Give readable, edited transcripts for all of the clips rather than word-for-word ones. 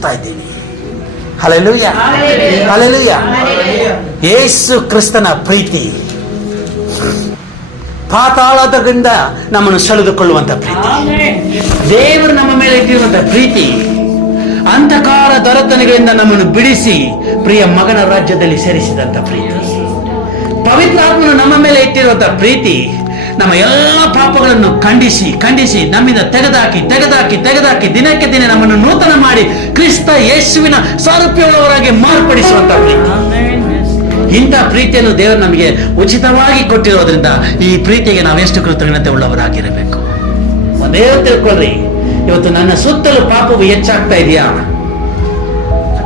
ಪ್ರೀತಿಸ್ತಾ ಇದ್ದೀನಿ. Hallelujah, hallelujah. ಯೇಸು ಕ್ರಿಸ್ತನ ಪ್ರೀತಿ ಪಾತಾಳದಿಂದ ನಮ್ಮನ್ನು ಸೆಳೆದುಕೊಳ್ಳುವಂತ ಪ್ರೀತಿ, ದೇವರು ನಮ್ಮ ಮೇಲೆ ಇಟ್ಟಿರುವಂತ ಪ್ರೀತಿ, ಅಂಧಕಾರ ದೊರೆತನಗಳಿಂದ ನಮ್ಮನ್ನು ಬಿಡಿಸಿ ಪ್ರಿಯ ಮಗನ ರಾಜ್ಯದಲ್ಲಿ ಸೇರಿಸಿದಂತ ಪ್ರೀತಿ, ಪವಿತ್ರಾತ್ಮನು ನಮ್ಮ ಮೇಲೆ ಇಟ್ಟಿರುವಂತ ಪ್ರೀತಿ, ನಮ್ಮ ಎಲ್ಲ ಪಾಪಗಳನ್ನು ಖಂಡಿಸಿ ನಮ್ಮಿಂದ ತೆಗೆದಾಕಿ ದಿನಕ್ಕೆ ದಿನ ನಮ್ಮನ್ನು ನೂತನ ಮಾಡಿ ಕ್ರಿಸ್ತ ಯೇಸುವಿನ ಸಾರೂಪ್ಯವುಳ್ಳವರಾಗಿ ಮಾರ್ಪಡಿಸುವಂತ ಪ್ರೀತಿ. ಇಂಥ ಪ್ರೀತಿಯನ್ನು ದೇವರು ನಮಗೆ ಉಚಿತವಾಗಿ ಕೊಟ್ಟಿರೋದ್ರಿಂದ ಈ ಪ್ರೀತಿಗೆ ನಾವೆಷ್ಟು ಕೃತಜ್ಞತೆ ಉಳ್ಳವರಾಗಿರಬೇಕು. ಒಂದೇ ತಿಳ್ಕೊಳ್ರಿ, ಇವತ್ತು ನನ್ನ ಸುತ್ತಲೂ ಪಾಪವು ಹೆಚ್ಚಾಗ್ತಾ ಇದೆಯಾ?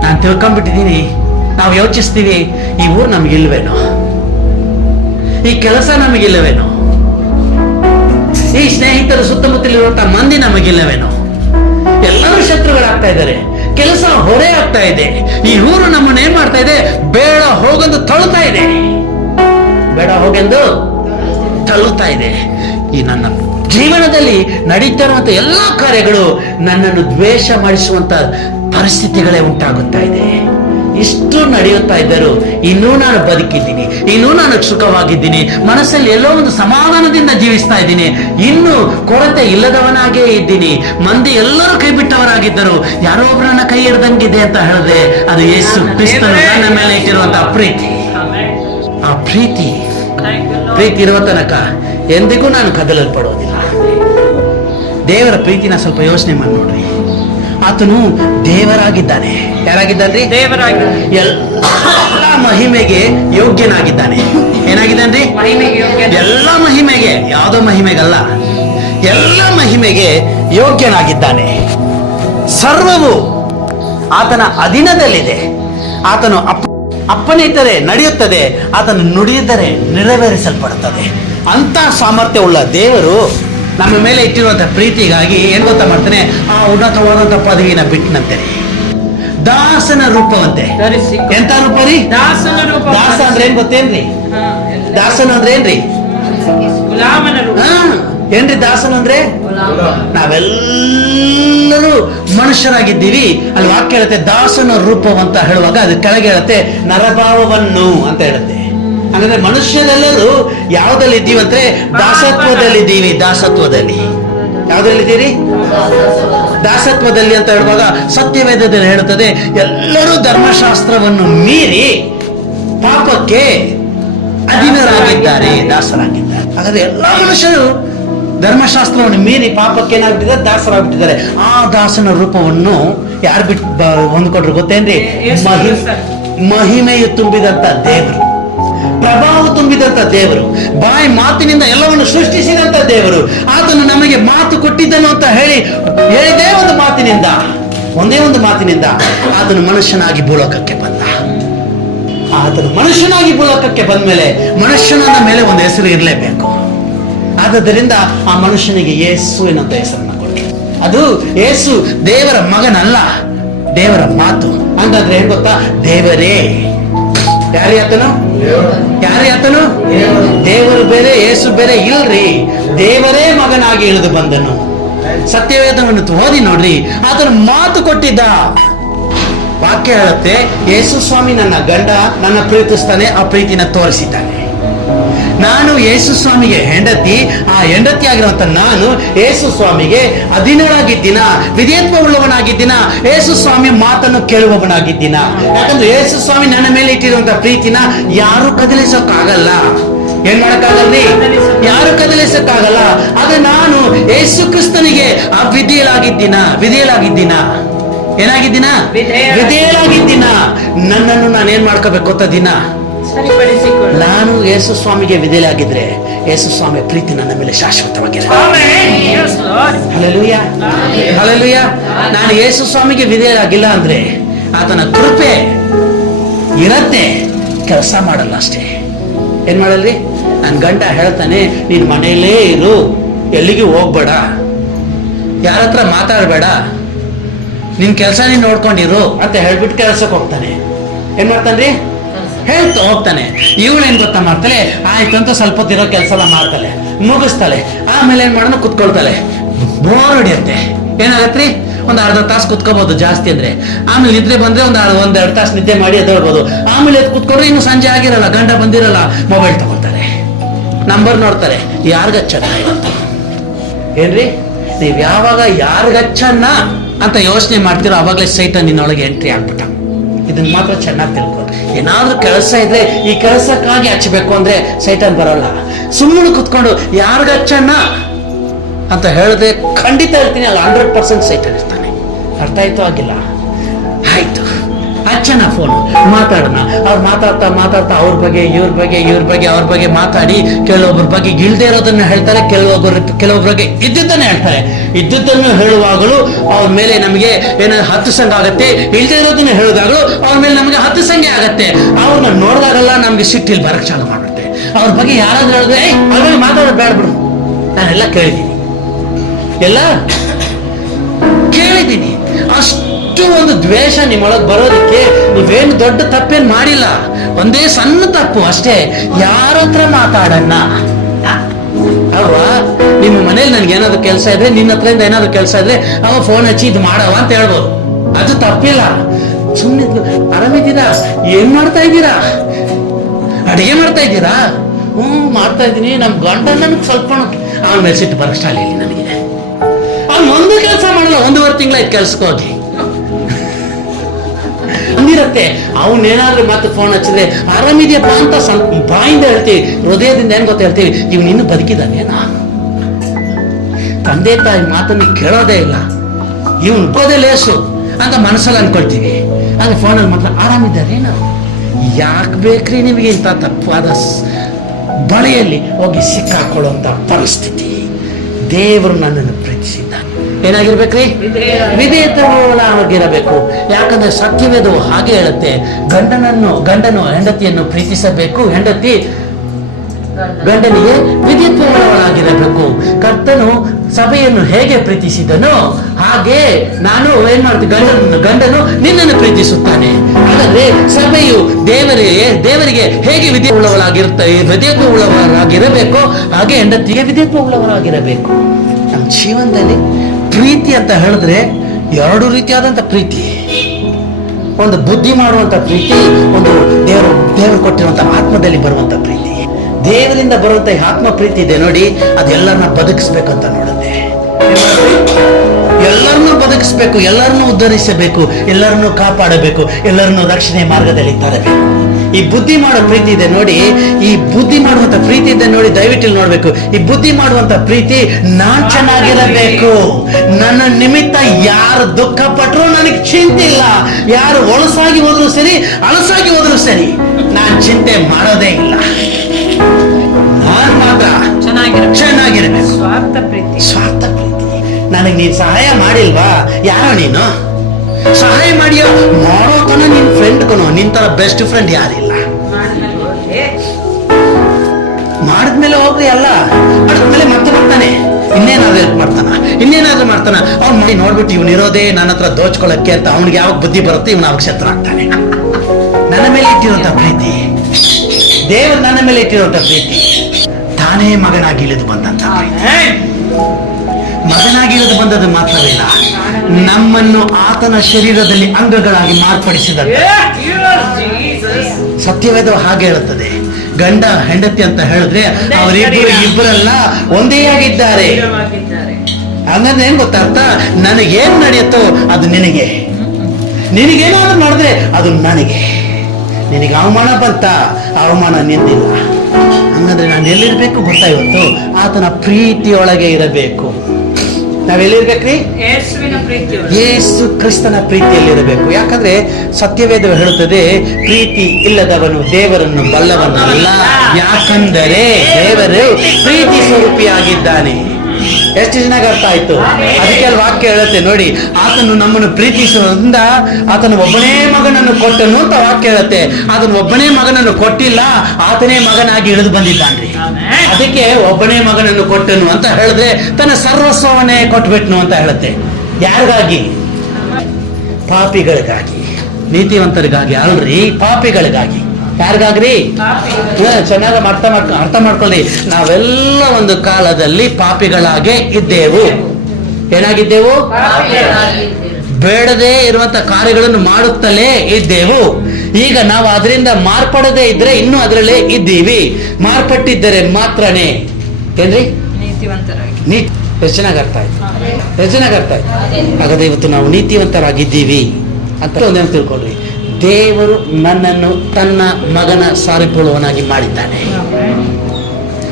ನಾನು ತಿಳ್ಕೊಂಡ್ಬಿಟ್ಟಿದ್ದೀನಿ. ನಾವು ಯೋಚಿಸ್ತೀವಿ, ಈ ಊರು ನಮಗಿಲ್ವೇನೋ, ಈ ಕೆಲಸ ನಮಗಿಲ್ಲವೇನೋ, ಈ ಸ್ನೇಹಿತರು ಸುತ್ತಮುತ್ತಲಿರುವಂತಹ ಮಂದಿ ನಮಗಿಲ್ಲವೇನೋ, ಎಲ್ಲರೂ ಶತ್ರುಗಳಾಗ್ತಾ ಇದ್ದಾರೆ, ಕೆಲಸ ಹೊರೆ ಆಗ್ತಾ ಇದೆ, ಈ ಊರು ನಮ್ಮನ್ನ ಏನ್ ಮಾಡ್ತಾ ಇದೆ, ಬೇಡ ಹೋಗೆಂದು ತಳ್ಳುತ್ತಾ ಇದೆ, ಬೇಡ ಹೋಗೆಂದು ತಳ್ಳುತ್ತಾ ಇದೆ. ಈ ನನ್ನ ಜೀವನದಲ್ಲಿ ನಡೀತಾ ಇರುವಂತ ಎಲ್ಲಾ ಕಾರ್ಯಗಳು ನನ್ನನ್ನು ದ್ವೇಷ ಮಾಡಿಸುವಂತ ಪರಿಸ್ಥಿತಿಗಳೇ ಉಂಟಾಗುತ್ತಾ ಇದೆ. ಇಷ್ಟು ನಡೆಯುತ್ತಾ ಇದ್ದರು ಇನ್ನೂ ನಾನು ಬದುಕಿದ್ದೀನಿ, ಇನ್ನೂ ನಾನು ಸುಖವಾಗಿದ್ದೀನಿ, ಮನಸ್ಸಲ್ಲಿ ಎಲ್ಲೋ ಒಂದು ಸಮಾಧಾನದಿಂದ ಜೀವಿಸ್ತಾ ಇದ್ದೀನಿ, ಇನ್ನು ಕೊರತೆ ಇಲ್ಲದವನಾಗೇ ಇದ್ದೀನಿ. ಮಂದಿ ಎಲ್ಲರೂ ಕೈ ಬಿಟ್ಟವರಾಗಿದ್ದರು, ಯಾರೋ ಒಬ್ಬರನ್ನ ಕೈ ಹಿಡ್ದಂಗಿದೆ ಅಂತ ಹೇಳಿದ್ರೆ ಅದು ಯೇಸು ಕ್ರಿಸ್ತನು ನನ್ನ ಮೇಲೆ ಇಟ್ಟಿರುವಂತಹ ಪ್ರೀತಿ. ಆ ಪ್ರೀತಿ ಇರುವ ತನಕ ಎಂದಿಗೂ ನಾನು ಕದಲಲ್ಪಡೋದಿಲ್ಲ. ದೇವರ ಪ್ರೀತಿನ ಸ್ವಲ್ಪ ಯೋಚನೆ ಮಾಡಿ ನೋಡ್ರಿ. ಆತನು ದೇವರಾಗಿದ್ದಾನೆ. ಯಾರಾಗಿದ್ದಾನೆ? ದೇವರಾಗಿದ್ದಾನೆ. ಎಲ್ಲ ಮಹಿಮೆಗೆ ಯೋಗ್ಯನಾಗಿದ್ದಾನೆ. ಏನಾಗಿದ್ದಾನೆ? ಎಲ್ಲ ಮಹಿಮೆಗೆ, ಯಾವುದೋ ಮಹಿಮೆಗಲ್ಲ, ಎಲ್ಲ ಮಹಿಮೆಗೆ ಯೋಗ್ಯನಾಗಿದ್ದಾನೆ. ಸರ್ವವು ಆತನ ಅಧೀನದಲ್ಲಿದೆ. ಆತನು ಅಪ್ಪನಿದ್ದರೆ ನಡೆಯುತ್ತದೆ, ಆತನು ನುಡಿಯಿದ್ದರೆ ನೆರವೇರಿಸಲ್ಪಡುತ್ತದೆ. ಅಂತ ಸಾಮರ್ಥ್ಯವುಳ್ಳ ದೇವರು ನಮ್ಮ ಮೇಲೆ ಇಟ್ಟಿರುವಂತಹ ಪ್ರೀತಿಗಾಗಿ ಏನ್ ಗೊತ್ತಾ ಮಾಡ್ತಾನೆ, ಆ ಉನ್ನತವಾದಂತಹ ಪದವಿನ ಬಿಟ್ಟನಂತೆ ದಾಸನ ರೂಪವಂತೆ. ಎಂತ ರೂಪ ರೀ? ದಾಸ ಅಂದ್ರೆ ಏನ್ ಗೊತ್ತೇನ್ರಿ? ದಾಸನ ಅಂದ್ರೆ ಏನ್ರಿ? ಏನ್ರಿ ದಾಸನ ಅಂದ್ರೆ? ನಾವೆಲ್ಲರೂ ಮನುಷ್ಯರಾಗಿದ್ದೀವಿ. ಅಲ್ಲಿ ವಾಕ್ಯ ಹೇಳುತ್ತೆ ದಾಸನ ರೂಪವಂತ ಹೇಳುವಾಗ ಅದು ಕೆಳಗೆ ಹೇಳುತ್ತೆ ನರಭಾವವನ್ನು ಅಂತ ಹೇಳುತ್ತೆ. ಹಾಗಾದ್ರೆ ಮನುಷ್ಯರೆಲ್ಲರೂ ಯಾವ್ದಲ್ಲಿ ಇದ್ದೀವಿ ಅಂದ್ರೆ ದಾಸತ್ವದಲ್ಲಿದ್ದೀವಿ. ದಾಸತ್ವದಲ್ಲಿ ಯಾವ್ದ್ರಲ್ಲಿದ್ದೀರಿ? ದಾಸತ್ವದಲ್ಲಿ ಅಂತ ಹೇಳುವಾಗ ಸತ್ಯವೇದದಲ್ಲಿ ಹೇಳುತ್ತದೆ ಎಲ್ಲರೂ ಧರ್ಮಶಾಸ್ತ್ರವನ್ನು ಮೀರಿ ಪಾಪಕ್ಕೆ ಅಧೀನರಾಗಿದ್ದಾರೆ, ದಾಸರಾಗಿದ್ದಾರೆ. ಹಾಗಾದ್ರೆ ಎಲ್ಲಾ ಮನುಷ್ಯರು ಧರ್ಮಶಾಸ್ತ್ರವನ್ನು ಮೀರಿ ಪಾಪಕ್ಕೆ ಏನಾಗ್ಬಿಟ್ಟಿದ್ದಾರೆ? ದಾಸರಾಗ್ಬಿಟ್ಟಿದ್ದಾರೆ. ಆ ದಾಸನ ರೂಪವನ್ನು ಯಾರು ಬಿಟ್ಟು ಹೊಂದ್ಕೊಂಡ್ರು ಗೊತ್ತೇನ್ರಿ? ಮಹಿಮೆಯು ತುಂಬಿದಂತ ದೇವರು, ಪ್ರಭಾವ ತುಂಬಿದಂತ ದೇವರು, ಬಾಯಿ ಮಾತಿನಿಂದ ಎಲ್ಲವನ್ನು ಸೃಷ್ಟಿಸಿದಂತ ದೇವರು, ಆತನು ನಮಗೆ ಮಾತು ಕೊಟ್ಟಿದ್ದನು ಅಂತ ಹೇಳಿದೇ ಒಂದು ಮಾತಿನಿಂದ, ಒಂದೇ ಒಂದು ಮಾತಿನಿಂದ ಆತನು ಮನುಷ್ಯನಾಗಿ ಭೂಲೋಕಕ್ಕೆ ಬಂದ. ಆತನು ಮನುಷ್ಯನಾಗಿ ಭೂಲೋಕಕ್ಕೆ ಬಂದ ಮೇಲೆ ಮನುಷ್ಯನ ಮೇಲೆ ಒಂದು ಹೆಸರು ಇರಲೇಬೇಕು. ಆದ್ದರಿಂದ ಆ ಮನುಷ್ಯನಿಗೆ ಯೇಸು ಏನಂತ ಹೆಸರನ್ನ ಕೊಟ್ಟರು. ಅದು ಯೇಸು ದೇವರ ಮಗನಲ್ಲ, ದೇವರ ಮಾತು. ಹಂಗಾದ್ರೆ ಏನ್ ಗೊತ್ತಾ? ದೇವರೇ. ಯಾರೇ ಆತನು? ಯಾರೇ ಆತನು? ದೇವರು ಬೇರೆ, ಯೇಸು ಬೇರೆ ಇಲ್ರಿ. ದೇವರೇ ಮಗನಾಗಿ ಇಳಿದು ಬಂದನು. ಸತ್ಯವೇದವನ್ನು ಓದಿ ನೋಡ್ರಿ, ಆತನು ಮಾತು ಕೊಟ್ಟಿದ್ದ. ವಾಕ್ಯ ಹೇಳುತ್ತೆ ಯೇಸು ಸ್ವಾಮಿ ನನ್ನ ಗಂಡ, ನನ್ನ ಪ್ರೀತಿಸ್ತಾನೆ, ಆ ಪ್ರೀತಿನ ತೋರಿಸಿದ್ದಾನೆ. ನಾನು ಯೇಸು ಸ್ವಾಮಿಗೆ ಹೆಂಡತಿ, ಆ ಹೆಂಡತಿ ಆಗಿರುವಂತ ನಾನು ಯೇಸು ಸ್ವಾಮಿಗೆ ಅಧೀನರಾಗಿದ್ದೀನ, ವಿಧೇಯತ್ವ ಉಳ್ಳವನಾಗಿದ್ದೀನ, ಯೇಸು ಸ್ವಾಮಿ ಮಾತನ್ನು ಕೇಳುವವನಾಗಿದ್ದೀನ. ಯಾಕಂದ್ರೆ ಯೇಸು ಸ್ವಾಮಿ ನನ್ನ ಮೇಲೆ ಇಟ್ಟಿರುವಂತ ಪ್ರೀತಿನ ಯಾರು ಕದಲಿಸೋಕ್ಕಾಗಲ್ಲ. ಏನ್ ಮಾಡಕ್ಕಾಗಲ್ರಿ? ಯಾರು ಕದಲಿಸಕ್ಕಾಗಲ್ಲ. ಆದ್ರೆ ನಾನು ಯೇಸು ಕ್ರಿಸ್ತನಿಗೆ ವಿಧೇಯಲಾಗಿದ್ದೀನ. ಏನಾಗಿದ್ದೀನ? ವಿಧೇಯಲಾಗಿದ್ದೀನ. ನನ್ನನ್ನು ನಾನೇನ್ ಮಾಡ್ಕೋಬೇಕು ಗೊತ್ತ? ದಿನ ನಾನು ಯೇಸು ಸ್ವಾಮಿಗೆ ವಿಧೇಯಲಾಗಿದ್ರೆ ಯೇಸು ಸ್ವಾಮಿ ಪ್ರೀತಿ ನನ್ನ ಮೇಲೆ ಶಾಶ್ವತವಾಗಿರುತ್ತೆ. Hallelujah, hallelujah. ನಾನು ಯೇಸು ಸ್ವಾಮಿಗೆ ವಿಧೇಯರಾಗಿಲ್ಲ ಅಂದ್ರೆ ಆತನ ಕೃಪೆ ಇರತ್ತೆ, ಕೆಲಸ ಮಾಡಲ್ಲ ಅಷ್ಟೇ. ಏನ್ ಮಾಡಲ್ರಿ? ನನ್ನ ಗಂಡ ಹೇಳ್ತಾನೆ ನೀನ್ ಮನೆಯಲ್ಲೇ ಇರು, ಎಲ್ಲಿಗೂ ಹೋಗ್ಬೇಡ, ಯಾರ ಹತ್ರ ಮಾತಾಡಬೇಡ, ನಿನ್ ಕೆಲಸ ನೀನ್ ನೋಡ್ಕೊಂಡಿರು ಅಂತ ಹೇಳ್ಬಿಟ್ಟು ಕೆಲ್ಸಕ್ಕೆ ಹೋಗ್ತಾನೆ. ಏನ್ ಮಾಡ್ತಾನ್ರಿ? ಹೇಳ್ತಾ ಹೋಗ್ತಾನೆ. ಇವಳೇನ್ ಗೊತ್ತಾ ಮಾಡ್ತಾಳೆ? ಆಯ್ತು ಅಂತ ಸ್ವಲ್ಪ ಹೊತ್ತಿರೋ ಕೆಲಸ ಎಲ್ಲ ಮಾಡ್ತಾಳೆ, ಮುಗಿಸ್ತಾಳೆ. ಆಮೇಲೆ ಏನ್ ಮಾಡೋಣ? ಕುತ್ಕೊಳ್ತಾಳೆ. ಬೋರ್ ಹೊಡಿಯತ್ತೆ. ಏನಾಗತ್ರಿ? ಒಂದು ಅರ್ಧ ತಾಸು ಕುತ್ಕೋಬಹುದು ಜಾಸ್ತಿ ಅಂದ್ರೆ. ಆಮೇಲೆ ನಿದ್ರೆ ಬಂದ್ರೆ ಒಂದೆರಡು ತಾಸು ನಿದ್ದೆ ಮಾಡಿ ಎದ್ದೇಳ್ಬೋದು. ಆಮೇಲೆ ಎದ್ದು ಕುತ್ಕೊಂಡ್ರೆ ಇನ್ನು ಸಂಜೆ ಆಗಿರಲ್ಲ, ಗಂಡ ಬಂದಿರಲ್ಲ, ಮೊಬೈಲ್ ತಗೊಳ್ತಾರೆ, ನಂಬರ್ ನೋಡ್ತಾರೆ, ಯಾರಿಗಚ್ಚನ್ನ ಇವತ್ತು ಏನ್ರಿ. ನೀವ್ ಯಾವಾಗ ಯಾರಿಗಚ್ಚನ್ನ ಅಂತ ಯೋಚನೆ ಮಾಡ್ತೀರೋ ಅವಾಗಲೇ ಸೈತಾನ್ ನಿನ್ನೊಳಗೆ ಎಂಟ್ರಿ ಆಗ್ಬಿಟ್ಟ. ಇದನ್ನ ಮಾತ್ರ ಚೆನ್ನಾಗಿ ತಿಳ್ಕೊಳ್ರಿ. ಏನಾದ್ರೂ ಕೆಲಸ ಇದ್ರೆ ಈ ಕೆಲಸಕ್ಕಾಗಿ ಹಚ್ಚಬೇಕು ಅಂದ್ರೆ ಸೈತಾನ್ ಬರಲ್ಲ. ಸುಮ್ಮನೆ ಕುತ್ಕೊಂಡು ಯಾರಿಗಚ್ಚನ್ನ ಅಂತ ಹೇಳಿದ್ರೆ ಖಂಡಿತ ಹೇಳ್ತೀನಿ, ಅಲ್ಲಿ 100% ಸೈತಾನ್ ಇರ್ತಾನೆ. ಅರ್ಥ ಆಯ್ತು? ಆಗಿಲ್ಲ? ಆಯ್ತು, ಹಚ್ಚನ ಫೋನ್, ಮಾತಾಡೋಣ. ಅವ್ರು ಮಾತಾಡ್ತಾ ಅವ್ರ ಬಗ್ಗೆ ಇವ್ರ ಬಗ್ಗೆ ಅವ್ರ ಬಗ್ಗೆ ಮಾತಾಡಿ ಕೆಲವೊಬ್ಬರ ಬಗ್ಗೆ ಇಳ್ದೇ ಇರೋದನ್ನ ಹೇಳ್ತಾರೆ, ಕೆಲವೊಬ್ಬರ ಬಗ್ಗೆ ಇದ್ದದ್ದನ್ನ ಹೇಳ್ತಾರೆ. ಇದ್ದದ್ದನ್ನು ಹೇಳುವಾಗಲೂ ಅವ್ರ ಮೇಲೆ ನಮಗೆ ಏನಾದ್ರು 10 ಸಂಘ ಆಗತ್ತೆ, ಇಳ್ದೇ ಇರೋದನ್ನ ಹೇಳಿದಾಗಲೂ ಅವ್ರ ಮೇಲೆ ನಮಗೆ 10 ಸಂಖ್ಯೆ ಆಗತ್ತೆ. ಅವ್ರನ್ನ ನೋಡಿದಾಗೆಲ್ಲ ನಮ್ಗೆ ಸಿಟ್ಟಿಲ್ ಬರಕ್ ಚಾಲು ಮಾಡುತ್ತೆ. ಅವ್ರ ಬಗ್ಗೆ ಯಾರಾದ್ರೂ ಹೇಳಿದ್ರೆ ಅವ್ರ ಬಗ್ಗೆ ಮಾತಾಡೋದು ಬೇಡ ಬಿಡು, ನಾನೆಲ್ಲ ಕೇಳಿದ್ದೀನಿ, ಎಲ್ಲ ಕೇಳಿದ್ದೀನಿ. ಅಷ್ಟು ಒಂದು ದ್ವೇಷ ನಿಮ್ಮೊಳಗೆ ಬರೋದಕ್ಕೆ ನೀವೇನು ದೊಡ್ಡ ತಪ್ಪೇನು ಮಾಡಿಲ್ಲ, ಒಂದೇ ಸಣ್ಣ ತಪ್ಪು ಅಷ್ಟೇ. ಯಾರ ಹತ್ರ ಮಾತಾಡಣ್ಣ ಅಲ್ವಾ? ನಿಮ್ಮ ಮನೇಲಿ ನನ್ಗೆ ಏನಾದ್ರು ಕೆಲಸ ಇದ್ರೆ, ನಿನ್ನ ಹತ್ರದಿಂದ ಏನಾದ್ರು ಕೆಲಸ ಇದ್ರೆ ಅವ ಫೋನ್ ಹಚ್ಚಿ ಇದು ಮಾಡವ ಅಂತ ಹೇಳ್ಬೋದು, ಅದು ತಪ್ಪಿಲ್ಲ. ಸುಮ್ಮನೆ ಆರಾಮಿದ್ದೀರಾ, ಏನ್ ಮಾಡ್ತಾ ಇದ್ದೀರಾ, ಅಡಿಗೆ ಮಾಡ್ತಾ ಇದ್ದೀರಾ? ಮಾಡ್ತಾ ಇದ್ದೀನಿ. ನಮ್ ಗಂಡ ನನ್ಗೆ ಸ್ವಲ್ಪ ಅವನ ಮೇಲೆ ಸಿಟ್ಟು ಬರೋ ಸ್ಟಾಲ್ ಇಲ್ಲಿ ನನಗೆ. ಅವ್ನು ಒಂದು ಕೆಲಸ ಮಾಡಲ್ಲ, 1.5 ತಿಂಗಳಾಯ್ತು ಕೆಲ್ಸಕ್ಕೆ ಹೋಗಿ ಅಂದಿರತ್ತೆ. ಅವನೇನಾದ್ರೂ ಮತ್ತೆ ಫೋನ್ ಹಚ್ಚಿದ್ರೆ ಆರಾಮಿದ್ಯಪ್ಪ ಅಂತ ಬಾಯಿಂದ ಹೇಳ್ತೀವಿ, ಹೃದಯದಿಂದ ಏನ್ ಗೊತ್ತ ಹೇಳ್ತೀವಿ, ಇವ್ನು ಇನ್ನು ಬದುಕಿದಾನೇನಾ. ತಂದೆ ತಾಯಿ ಮಾತನ್ನು ಕೇಳೋದೇ ಇಲ್ಲ, ಇವನು ಬೋದೇ ಲೇಸು ಅಂತ ಮನಸ್ಸಲ್ಲಿ ಅನ್ಕೊಳ್ತೀವಿ. ಆದ್ರೆ ಫೋನಲ್ಲಿ ಮಾತ್ರ ಆರಾಮಿದ್ದಾರೇನು. ಯಾಕೆ ಬೇಕ್ರಿ ನಿಮಗೆ ಇಂಥ ತಪ್ಪಾದ ಬಳೆಯಲ್ಲಿ ಹೋಗಿ ಸಿಕ್ಕಾಕೊಳ್ಳುವಂತ ಪರಿಸ್ಥಿತಿ? ದೇವರು ನನ್ನನ್ನು ಪ್ರೀತಿಸಿದ್ದಾನೆ. ಏನಾಗಿರ್ಬೇಕ್ರಿ? ವಿಧೇಯತೆಗಳಾಗಿರಬೇಕು. ಯಾಕಂದ್ರೆ ಸತ್ಯವೇದವು ಹಾಗೆ ಹೇಳುತ್ತೆ, ಗಂಡನು ಹೆಂಡತಿಯನ್ನು ಪ್ರೀತಿಸಬೇಕು, ಹೆಂಡತಿ ಗಂಡನಿಗೆ ವಿಧೇಯತ್ವಗಳಾಗಿರಬೇಕು. ಕರ್ತನು ಸಭೆಯನ್ನು ಹೇಗೆ ಪ್ರೀತಿಸಿದನೋ ಹಾಗೆ ನಾನು ಏನ್ ಮಾಡ್ತೀನಿ, ಗಂಡನು ನಿನ್ನನ್ನು ಪ್ರೀತಿಸುತ್ತಾನೆ. ಹಾಗಾದ್ರೆ ಸಭೆಯು ದೇವರಿಗೆ ಹೇಗೆ ವಿಧೇಯತ್ವವುಳ್ಳವರಾಗಿರಬೇಕು ಹಾಗೆ ಹೆಂಡತಿಗೆ ವಿಧೇಯತ್ವವುಳ್ಳವರಾಗಿರಬೇಕು. ನಮ್ಮ ಜೀವನದಲ್ಲಿ ಪ್ರೀತಿ ಅಂತ ಹೇಳಿದ್ರೆ 2 ರೀತಿಯಾದಂತ ಪ್ರೀತಿ. ಒಂದು ಬುದ್ಧಿ ಮಾಡುವಂತ ಪ್ರೀತಿ, ಒಂದು ದೇವರು ಕೊಟ್ಟಿರುವಂತ ಆತ್ಮದಲ್ಲಿ ಬರುವಂತ ಪ್ರೀತಿ. ದೇವರಿಂದ ಬರುವಂತ ಆತ್ಮ ಪ್ರೀತಿ ಇದೆ ನೋಡಿ, ಅದೆಲ್ಲರನ್ನ ಬದುಕಿಸ್ಬೇಕಂತ ನೋಡುತ್ತೆ. ಎಲ್ಲರನ್ನೂ ಬದುಕಿಸ್ಬೇಕು, ಎಲ್ಲರನ್ನೂ ಉದ್ಧರಿಸಬೇಕು, ಎಲ್ಲರನ್ನೂ ಕಾಪಾಡಬೇಕು, ಎಲ್ಲರನ್ನೂ ರಕ್ಷಣೆ ಮಾರ್ಗದಲ್ಲಿ ತರಬೇಕು. ಈ ಬುದ್ಧಿ ಮಾಡೋ ಪ್ರೀತಿ ಇದೆ ನೋಡಿ, ಈ ಬುದ್ಧಿ ಮಾಡುವಂತ ಪ್ರೀತಿ ಇದೆ ನೋಡಿ, ದಯವಿಟ್ಟು ನೋಡ್ಬೇಕು. ಈ ಬುದ್ಧಿ ಮಾಡುವಂತ ಪ್ರೀತಿ, ನಾನ್ ಚೆನ್ನಾಗಿರಬೇಕು, ನನ್ನ ನಿಮಿತ್ತ ಯಾರು ದುಃಖ ಪಟ್ರು ನನಗೆ ಚಿಂತೆ ಇಲ್ಲ, ಯಾರು ಒಳಸಾಗಿ ಹೋದ್ರು ಸರಿ, ಅಳಸಾಗಿ ಹೋದ್ರು ಸರಿ, ನಾನ್ ಚಿಂತೆ ಮಾಡೋದೇ ಇಲ್ಲ. ನಾನು ಮಾತ್ರ ಚೆನ್ನಾಗಿರಬೇಕು. ಸ್ವಾರ್ಥ ಪ್ರೀತಿ. ನನಗೆ ನೀನ್ ಸಹಾಯ ಮಾಡಿಲ್ವಾ, ಯಾರೋ ನೀನು ಸಹಾಯ ಮಾಡಿಯೋ ಮಾಡೋ ತನ ನಿನ್ ಫ್ರೆಂಡ್ ಕಣೋ, ನಿನ್ ತರ ಬೆಸ್ಟ್ ಫ್ರೆಂಡ್ ಯಾರಿಲ್ಲ. ಮಾಡಿದ್ಮೇಲೆ ಹೋಗ್ರಿ, ಅಲ್ಲ ಮಾಡಿದ್ಮೇಲೆ ಮತ್ತೆ ಬರ್ತಾನೆ, ಇನ್ನೇನಾದ್ರೂ ಹೆಲ್ಪ್ ಮಾಡ್ತಾನ. ಅವ್ನು ಮಾಡಿ ನೋಡ್ಬಿಟ್ಟು ಇವ್ನು ಇರೋದೇ ನನ್ನ ಹತ್ರ ದೋಚ್ಕೊಳ್ಳಕ್ಕೆ ಅಂತ ಅವ್ನಿಗೆ ಯಾವಾಗ ಬುದ್ಧಿ ಬರುತ್ತೆ, ಇವನು ಅವಾಗ ಶತ್ರು ಆಗ್ತಾನೆ. ನನ್ನ ಮೇಲೆ ಇಟ್ಟಿರುವಂತ ಪ್ರೀತಿ, ದೇವರು ನನ್ನ ಮೇಲೆ ಇಟ್ಟಿರುವಂತ ಪ್ರೀತಿ, ತಾನೇ ಮಗನಾಗಿ ಇಳಿದು ಬಂದಂತ ಮಗನಾಗಿ ಇಳಿದು ಬಂದದ್ದು ಮಾತ್ರವಿಲ್ಲ, ನಮ್ಮನ್ನು ಆತನ ಶರೀರದಲ್ಲಿ ಅಂಗಗಳಾಗಿ ಮಾರ್ಪಡಿಸಿದ. ಸತ್ಯವೇದ ಹಾಗೆ ಹೇಳುತ್ತದೆ, ಗಂಡ ಹೆಂಡತಿ ಅಂತ ಹೇಳಿದ್ರೆ ಇಬ್ಬರಲ್ಲ ಒಂದೇ ಆಗಿದ್ದಾರೆ. ಹಂಗಂದ್ರೆ ಏನ್ ಗೊತ್ತಾಗ್ತ, ನನಗೇನ್ ನಡೆಯುತ್ತೋ ಅದು ನಿನಗೇನಾದ್ರು ಮಾಡಿದ್ರೆ ಅದು ನನಗೆ. ನಿನಗೆ ಅವಮಾನ ಬಂತ, ಅವಮಾನ ನಿಂದಿಲ್ಲ. ಹಂಗಂದ್ರೆ ನಾನು ಎಲ್ಲಿರ್ಬೇಕು ಗೊತ್ತಾ, ಇವತ್ತು ಆತನ ಪ್ರೀತಿಯೊಳಗೆ ಇರಬೇಕು. ನಾವೆಲ್ಲಿರ್ಬೇಕ್ರಿ? ಯೇಸು ಕ್ರಿಸ್ತನ ಪ್ರೀತಿಯಲ್ಲಿರಬೇಕು. ಯಾಕಂದ್ರೆ ಸತ್ಯವೇದ ಹೇಳುತ್ತದೆ, ಪ್ರೀತಿ ಇಲ್ಲದವನು ದೇವರನ್ನು ಬಲ್ಲವನಲ್ಲ, ಯಾಕಂದರೆ ದೇವರು ಪ್ರೀತಿ ಸ್ವರೂಪಿಯಾಗಿದ್ದಾನೆ. ಎಷ್ಟು ಚೆನ್ನಾಗಿ ಅರ್ಥ ಆಯ್ತು. ಅದಕ್ಕೆ ವಾಕ್ಯ ಹೇಳುತ್ತೆ ನೋಡಿ, ಆತನು ನಮ್ಮನ್ನು ಪ್ರೀತಿಸುವುದರಿಂದ ಆತನು ಒಬ್ಬನೇ ಮಗನನ್ನು ಕೊಟ್ಟನು ಅಂತ ವಾಕ್ಯ ಹೇಳುತ್ತೆ. ಆತನು ಒಬ್ಬನೇ ಮಗನನ್ನು ಕೊಟ್ಟಿಲ್ಲ, ಆತನೇ ಮಗನಾಗಿ ಇಳಿದು ಬಂದಿದ್ದಾನ್ರಿ. ಅದಕ್ಕೆ ಒಬ್ಬನೇ ಮಗನನ್ನು ಕೊಟ್ಟನು ಅಂತ ಹೇಳಿದ್ರೆ ತನ್ನ ಸರ್ವಸ್ವವನ್ನೇ ಕೊಟ್ಬಿಟ್ನು ಅಂತ ಹೇಳುತ್ತೆ. ಯಾರಿಗಾಗಿ? ಪಾಪಿಗಳಿಗಾಗಿ, ನೀತಿವಂತರಿಗಾಗಿ ಅಲ್ರಿ, ಪಾಪಿಗಳಿಗಾಗಿ. ಯಾರಿಗಾಗ್ರಿ? ಚೆನ್ನಾಗಿ ಅರ್ಥ ಮಾಡ್ಕೊಳ್ಳಿ. ನಾವೆಲ್ಲ ಒಂದು ಕಾಲದಲ್ಲಿ ಪಾಪಿಗಳಾಗೆ ಇದ್ದೆವು. ಏನಾಗಿದ್ದೆವು? ಬೇಡದೇ ಇರುವಂತ ಕಾರ್ಯಗಳನ್ನು ಮಾಡುತ್ತಲೇ ಇದ್ದೆವು. ಈಗ ನಾವು ಅದರಿಂದ ಮಾರ್ಪಡದೇ ಇದ್ರೆ ಇನ್ನೂ ಅದರಲ್ಲೇ ಇದ್ದೀವಿ. ಮಾರ್ಪಟ್ಟಿದ್ದರೆ ಮಾತ್ರನೇ ಏನ್ರಿ ಎಷ್ಟು ಚೆನ್ನಾಗಿ ಅರ್ಥ ಆಯ್ತು, ಎಷ್ಟು ಚೆನ್ನಾಗಿ ಅರ್ಥ ಆಯ್ತು. ಹಾಗಾದ್ರೆ ಇವತ್ತು ನಾವು ನೀತಿವಂತರಾಗಿದ್ದೀವಿ ಅಂತ ಒಂದೇನು ತಿಳ್ಕೊಳ್ರಿ. ದೇವರು ನನ್ನನ್ನು ತನ್ನ ಮಗನ ಸಾರಿಕೊಳ್ಳುವನಾಗಿ ಮಾಡಿದ್ದಾನೆ.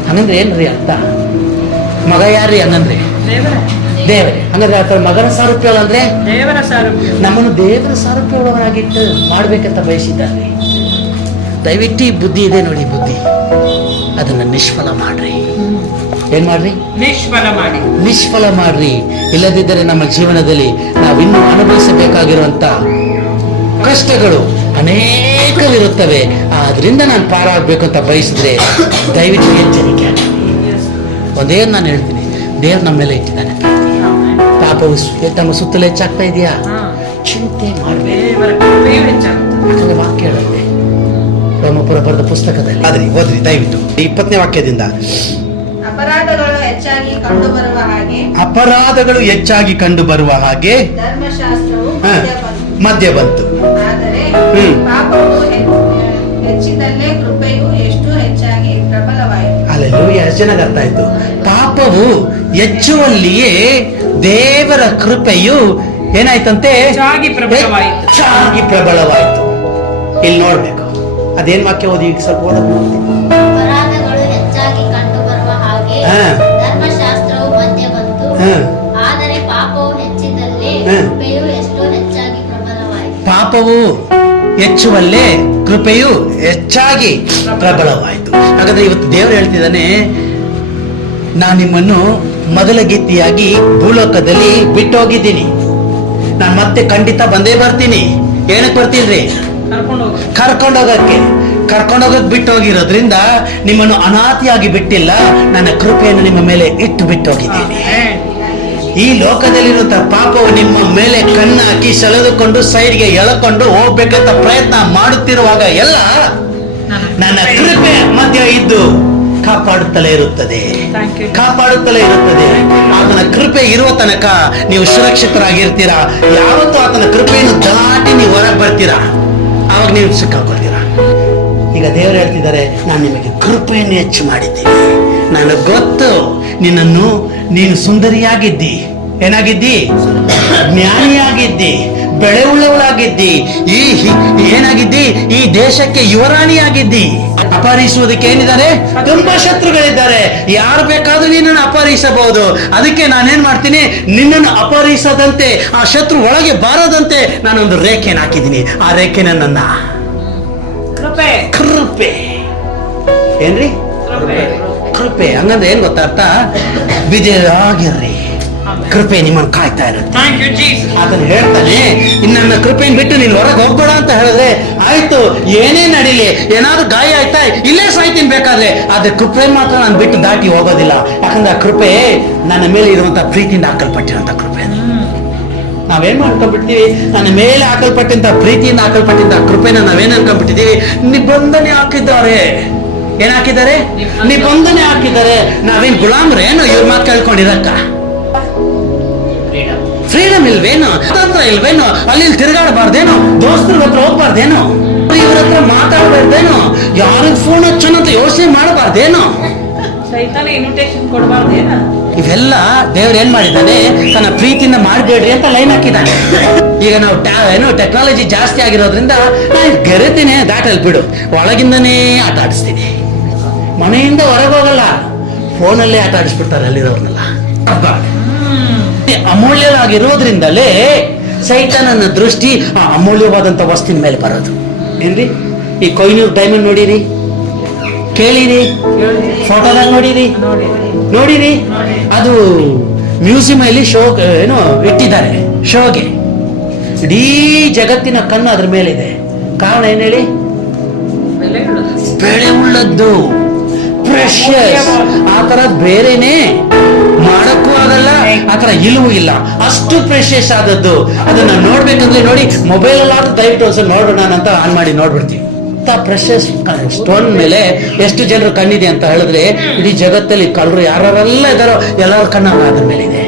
ಹಂಗಂದ್ರೆ ಏನ್ರಿ ಅರ್ಥ? ಮಗ ಯಾರ್ರಿ ಹಂಗಂದ್ರೆ? ದೇವರೇ. ಹಂಗಂದ್ರೆ ಆ ಮಗನ ಸಾರೂಪ್ಯ ಅಂದ್ರೆ ನಮ್ಮನ್ನು ದೇವರ ಸಾರೂಪ್ಯವಾಗಿಟ್ಟು ಮಾಡ್ಬೇಕಂತ ಬಯಸಿದ್ದಾರೆ. ದಯವಿಟ್ಟು ಈ ಬುದ್ಧಿ ಇದೆ ನೋಡಿ, ಬುದ್ಧಿ ಅದನ್ನ ನಿಷ್ಫಲ ಮಾಡ್ರಿ. ಏನ್ ಮಾಡ್ರಿ? ನಿಷ್ಫಲ ಮಾಡ್ರಿ. ಇಲ್ಲದಿದ್ದರೆ ನಮ್ಮ ಜೀವನದಲ್ಲಿ ನಾವಿನ್ನೂ ಅನುಭವಿಸಬೇಕಾಗಿರುವಂತ ಕಷ್ಟಗಳು ಅನೇಕವಿರುತ್ತವೆ. ಆದ್ರಿಂದ ನಾನು ಪಾರಾಗಬೇಕು ಅಂತ ಬಯಸಿದ್ರೆ ದಯವಿಟ್ಟು ಎಚ್ಚರಿಕೆ. ಒಂದೇ ನಾನು ಹೇಳ್ತೀನಿ, ದೇವ್ರು ನಮ್ಮ ಮೇಲೆ ಇಟ್ಟಿದ್ದಾನೆ. ಪಾಪವು ತಮ್ಮ ಸುತ್ತಲೂ ಹೆಚ್ಚಾಗ್ತಾ ಇದೆಯಾ? ಚಿಂತೆ ಮಾಡಬೇಕು. ವಾಕ್ಯ ಹೇಳುತ್ತೆ ರೋಮಪುರ ಬರೆದ ಪುಸ್ತಕದಲ್ಲಿ. ಆದ್ರಿ ಓದ್ರಿ ದಯವಿಟ್ಟು 20ನೇ ವಾಕ್ಯದಿಂದ. ಅಪರಾಧಗಳು ಹೆಚ್ಚಾಗಿ ಕಂಡು ಬರುವ ಹಾಗೆ ಧರ್ಮಶಾಸ್ತ್ರವು ಮಧ್ಯ ಬಂತು. ಆದರೆ ಪಾಪವು ಹೆಚ್ಚಿದಲ್ಲೇ ಕೃಪೆಯು ಎಷ್ಟು ಹೆಚ್ಚಾಗಿ ಪ್ರಬಲವಾಯಿತು. ಅಲ್ಲೆಲ್ಲೂಯ್ಯ, ಎಷ್ಟು ಚೆನ್ನಾಗಿ ಅರ್ಥ ಆಯ್ತು. ಪಾಪವು ಹೆಚ್ಚುವಲ್ಲಿಯೇ ದೇವರ ಕೃಪೆಯು ಏನಾಯ್ತಂತೆ? ಹೆಚ್ಚಾಗಿ ಪ್ರಬಲವಾಯಿತು. ಇಲ್ಲಿ ನೋಡ್ಬೇಕು, ಅದೇನ್ ವಾಕ್ಯ ಓದಿ ಈಗ ಸ್ವಲ್ಪ ಓದಕ್ಕೆ. ಅಪರಾಧಗಳು ಹೆಚ್ಚಾಗಿ ಕಂಡು ಬರುವ ಹಾಗೆ ಧರ್ಮಶಾಸ್ತ್ರವು ಮಧ್ಯ ಬಂತು. ಆದರೆ ಪಾಪವು ಹೆಚ್ಚಿದಲ್ಲೇ ಕೃಪೆಯು ಎಷ್ಟು ಹೆಚ್ಚಾಗಿ ಪ್ರಬಲವಾಯಿತು. ಪಾಪವು ಹೆಚ್ಚುವಲ್ಲೇ ಕೃಪೆಯು ಹೆಚ್ಚಾಗಿ ಪ್ರಬಲವಾಯಿತು. ಹಾಗಾದ್ರೆ ಇವತ್ತು ದೇವರು ಹೇಳ್ತಿದ್ದಾನೆ, ನಾನು ನಿಮ್ಮನ್ನು ಮೊದಲ ಗೀತಿಯಾಗಿ ಭೂಲೋಕದಲ್ಲಿ ಬಿಟ್ಟು ಹೋಗಿದ್ದೀನಿ. ನಾನು ಮತ್ತೆ ಖಂಡಿತ ಬಂದೇ ಬರ್ತೀನಿ. ಏನಕ್ಕೆ ಬರ್ತೀನಿ? ಕರ್ಕೊಂಡೋಗಕ್ಕೆ ಬಿಟ್ಟು ಹೋಗಿರೋದ್ರಿಂದ ನಿಮ್ಮನ್ನು ಅನಾಥಿಯಾಗಿ ಬಿಟ್ಟಿಲ್ಲ. ನನ್ನ ಕೃಪೆಯನ್ನು ನಿಮ್ಮ ಮೇಲೆ ಇಟ್ಟು ಬಿಟ್ಟು ಹೋಗಿದ್ದೀನಿ. ಈ ಲೋಕದಲ್ಲಿರುವಂತಹ ಪಾಪವು ನಿಮ್ಮ ಮೇಲೆ ಕಣ್ಣಾಕಿ ಸೆಳೆದುಕೊಂಡು ಸೈಡ್ಗೆ ಎಳಕೊಂಡು ಹೋಗ್ಬೇಕಂತ ಪ್ರಯತ್ನ ಮಾಡುತ್ತಿರುವಾಗ ಎಲ್ಲ ನನ್ನ ಕೃಪೆ ಮಧ್ಯ ಇದ್ದು ಕಾಪಾಡುತ್ತಲೇ ಇರುತ್ತದೆ. ಆತನ ಕೃಪೆ ಇರುವ ತನಕ ನೀವು ಸುರಕ್ಷಿತರಾಗಿರ್ತೀರಾ. ಯಾವತ್ತೂ ಆತನ ಕೃಪೆಯನ್ನು ದಾಟಿ ನೀವು ಹೊರಗೆ ಬರ್ತೀರಾ, ಆವಾಗ ನೀವು ಸಿಕ್ಕಾಕೊಳ್ತೀರಾ. ಈಗ ದೇವರು ಹೇಳ್ತಿದ್ದಾರೆ, ನಾನು ನಿಮಗೆ ಕೃಪೆಯನ್ನು ಹೆಚ್ಚು ಮಾಡಿದ್ದೀನಿ. ನನಗೆ ಗೊತ್ತು ನೀನು ಸುಂದರಿಯಾಗಿದ್ದಿ, ಏನಾಗಿದ್ದಿ? ಜ್ಞಾನಿಯಾಗಿದ್ದಿ, ಬೆಳೆ ಉಳ್ಳವಳಾಗಿದ್ದಿ, ಏನಾಗಿದ್ದಿ? ಈ ದೇಶಕ್ಕೆ ಯುವರಾಣಿಯಾಗಿದ್ದಿ. ಅಪಹರಿಸುವುದಕ್ಕೆ ಏನಿದ್ದಾರೆ? ತುಂಬಾ ಶತ್ರುಗಳಿದ್ದಾರೆ. ಯಾರು ಬೇಕಾದ್ರೂ ನಿನ್ನನ್ನು ಅಪಹರಿಸಬಹುದು. ಅದಕ್ಕೆ ನಾನೇನ್ ಮಾಡ್ತೀನಿ, ನಿನ್ನನ್ನು ಅಪಹರಿಸದಂತೆ, ಆ ಶತ್ರು ಒಳಗೆ ಬಾರದಂತೆ ನಾನೊಂದು ರೇಖೆನ ಹಾಕಿದ್ದೀನಿ. ಆ ರೇಖೆನ ನನ್ನ ಕೃಪೆ. ಏನ್ರಿ? ಕೃಪೆ. ಹಂಗಂದ್ರೆ ಏನ್ ಗೊತ್ತಾಗ್ತ? ಬಿದಿರಾಗಿರ್ರಿ, ಕೃಪೆ ನಿಮ್ಮನ್ನು ಕಾಯ್ತಾ ಇರುತ್ತೆ. ಅದನ್ನು ಹೇಳ್ತಾನೆ, ನನ್ನ ಕೃಪೆಯನ್ನು ಬಿಟ್ಟು ನೀನು ಹೊರಗೆ ಹೋಗ್ಬೇಡ ಅಂತ ಹೇಳಿದ್ರೆ ಆಯ್ತು, ಏನೇ ನಡೀಲಿ, ಏನಾದ್ರು ಗಾಯ ಆಯ್ತಾ ಇಲ್ಲೇ ಸಾಯ್ತೀನಿ ಬೇಕಾದ್ರೆ, ಆದ್ರೆ ಕೃಪೆ ಮಾತ್ರ ನಾನು ಬಿಟ್ಟು ದಾಟಿ ಹೋಗೋದಿಲ್ಲ. ಯಾಕಂದ್ರೆ ಆ ಕೃಪೆ ನನ್ನ ಮೇಲೆ ಇರುವಂತ ಪ್ರೀತಿಯಿಂದ ಹಾಕಲ್ಪಟ್ಟಿರುವಂತ ಕೃಪೆ. ನಾವೇನ್ ಮಾಡ್ಕೊಂಡ್ಬಿಡ್ತೀವಿ? ನನ್ನ ಮೇಲೆ ಹಾಕಲ್ಪಟ್ಟಂತ ಪ್ರೀತಿಯಿಂದ ಹಾಕಲ್ಪಟ್ಟಿದ್ದ ಕೃಪೆನ ನಾವೇನ್ ಅನ್ಕೊಂಡ್ಬಿಟ್ಟಿದೀವಿ? ನಿಬಂಧನೆ ಹಾಕಿದ್ದಾರೆ. ಏನ್ ಹಾಕಿದ್ದಾರೆ? ನಿಬಂಧನೆ ಹಾಕಿದ್ದಾರೆ. ನಾವೇನ್ ಗುಲಾಮ್ರೇನು ಇವ್ರ ಮಾತು ಕೇಳ್ಕೊಂಡಿರಕ್ಕ? ಫ್ರೀಡಮ್ ಇಲ್ವೇನು? ಸ್ವತಂತ್ರ ಇಲ್ವೇನು? ಅಲ್ಲಿ ತಿರುಗಾಡಬಾರ್ದೇನು? ದೋಸ್ತರ ಹತ್ರ ಹೋಗ್ಬಾರ್ದೇನು? ಇವ್ರ ಹತ್ರ ಮಾತಾಡಬಾರ್ದೇನು? ಯಾರಿಗ್ ಫೋನ್ ಹಚ್ಚೋಣಂತ ಯೋಚನೆ ಮಾಡಬಾರ್ದೇನು? ಇನ್ವಿಟೇಷನ್ ಕೊಡಬಾರ್ದೇನು? ಇವೆಲ್ಲ ದೇವ್ರು ಏನ್ ಮಾಡಿದ್ದಾನೆ? ತನ್ನ ಪ್ರೀತಿಯಿಂದ ಮಾಡಬೇಡ್ರಿ ಅಂತ ಲೈನ್ ಹಾಕಿದ್ದಾನೆ. ಈಗ ನಾವು ಟೆಕ್ನಾಲಜಿ ಜಾಸ್ತಿ ಆಗಿರೋದ್ರಿಂದ ನಾನು ಗೆರೆತೀನಿ, ದಾಟಲ್ಲಿ ಬಿಡು, ಒಳಗಿಂದನೇ ಆಟ ಆಡಿಸ್ತೀನಿ. ಮನೆಯಿಂದ ಹೊರಗೆ ಹೋಗಲ್ಲ, ಫೋನಲ್ಲೇ ಆಟ ಆಡಿಸ್ಬಿಡ್ತಾರೆ ಅಲ್ಲಿರೋರ್ನೆಲ್ಲ. ಅಮೂಲ್ಯವಾಗಿರೋದ್ರಿಂದಲೇ ಸೈತಾನನ ದೃಷ್ಟಿ ಆ ಅಮೂಲ್ಯವಾದಂತ ವಸ್ತುವಿನ ಮೇಲೆ ಬರೋದು. ಏನ್ರಿ? ಈ ಕೊಯ್ನೂರು ಡೈಮಂಡ್ ನೋಡಿರಿ, ಕೇಳಿರಿ, ಫೋಟೋದಾಗ ನೋಡಿರಿ. ಅದು ಮ್ಯೂಸಿಯಂ ಅಲ್ಲಿ ಶೋ ಇಟ್ಟಿದ್ದಾರೆ, ಶೋಗೆ. ಇಡೀ ಜಗತ್ತಿನ ಕಣ್ಣು ಅದ್ರ ಮೇಲಿದೆ. ಕಾರಣ ಏನ್ ಹೇಳಿ? ಬೆಳೆ ಉಳ್ಳದ್ದು, ಪ್ರೆಷಸ್. ಆ ತರ ಬೇರೆನೆ ಮಾಡಕ್ಕೂ ಆಗಲ್ಲ, ಆ ತರ ಇಲ್ಲವೂ ಇಲ್ಲ. ಅಷ್ಟು ಪ್ರೆಷಸ್ ಆದದ್ದು. ಅದನ್ನ ನೋಡ್ಬೇಕಂದ್ರೆ ನೋಡಿ, ಮೊಬೈಲ್ ಅಲ್ಲಾದ್ರೂ ದಯವಿಟ್ಟು ಒಂದ್ಸಲ ನೋಡೋಣ ಅಂತ ಆನ್ ಮಾಡಿ ನೋಡ್ಬಿಡ್ತೀವಿ. ಪ್ರೆಷಸ್ ಸ್ಟೋನ್ ಮೇಲೆ ಎಷ್ಟು ಜನರು ಕಣ್ಣಿದೆ ಅಂತ ಹೇಳಿದ್ರೆ, ಇಡೀ ಜಗತ್ತಲ್ಲಿ ಕಳ್ಳರು ಯಾರೆಲ್ಲ ಇದಾರೋ ಎಲ್ಲರ ಕಣ್ಣ ಅದ್ರ ಮೇಲೆ ಇದೆ.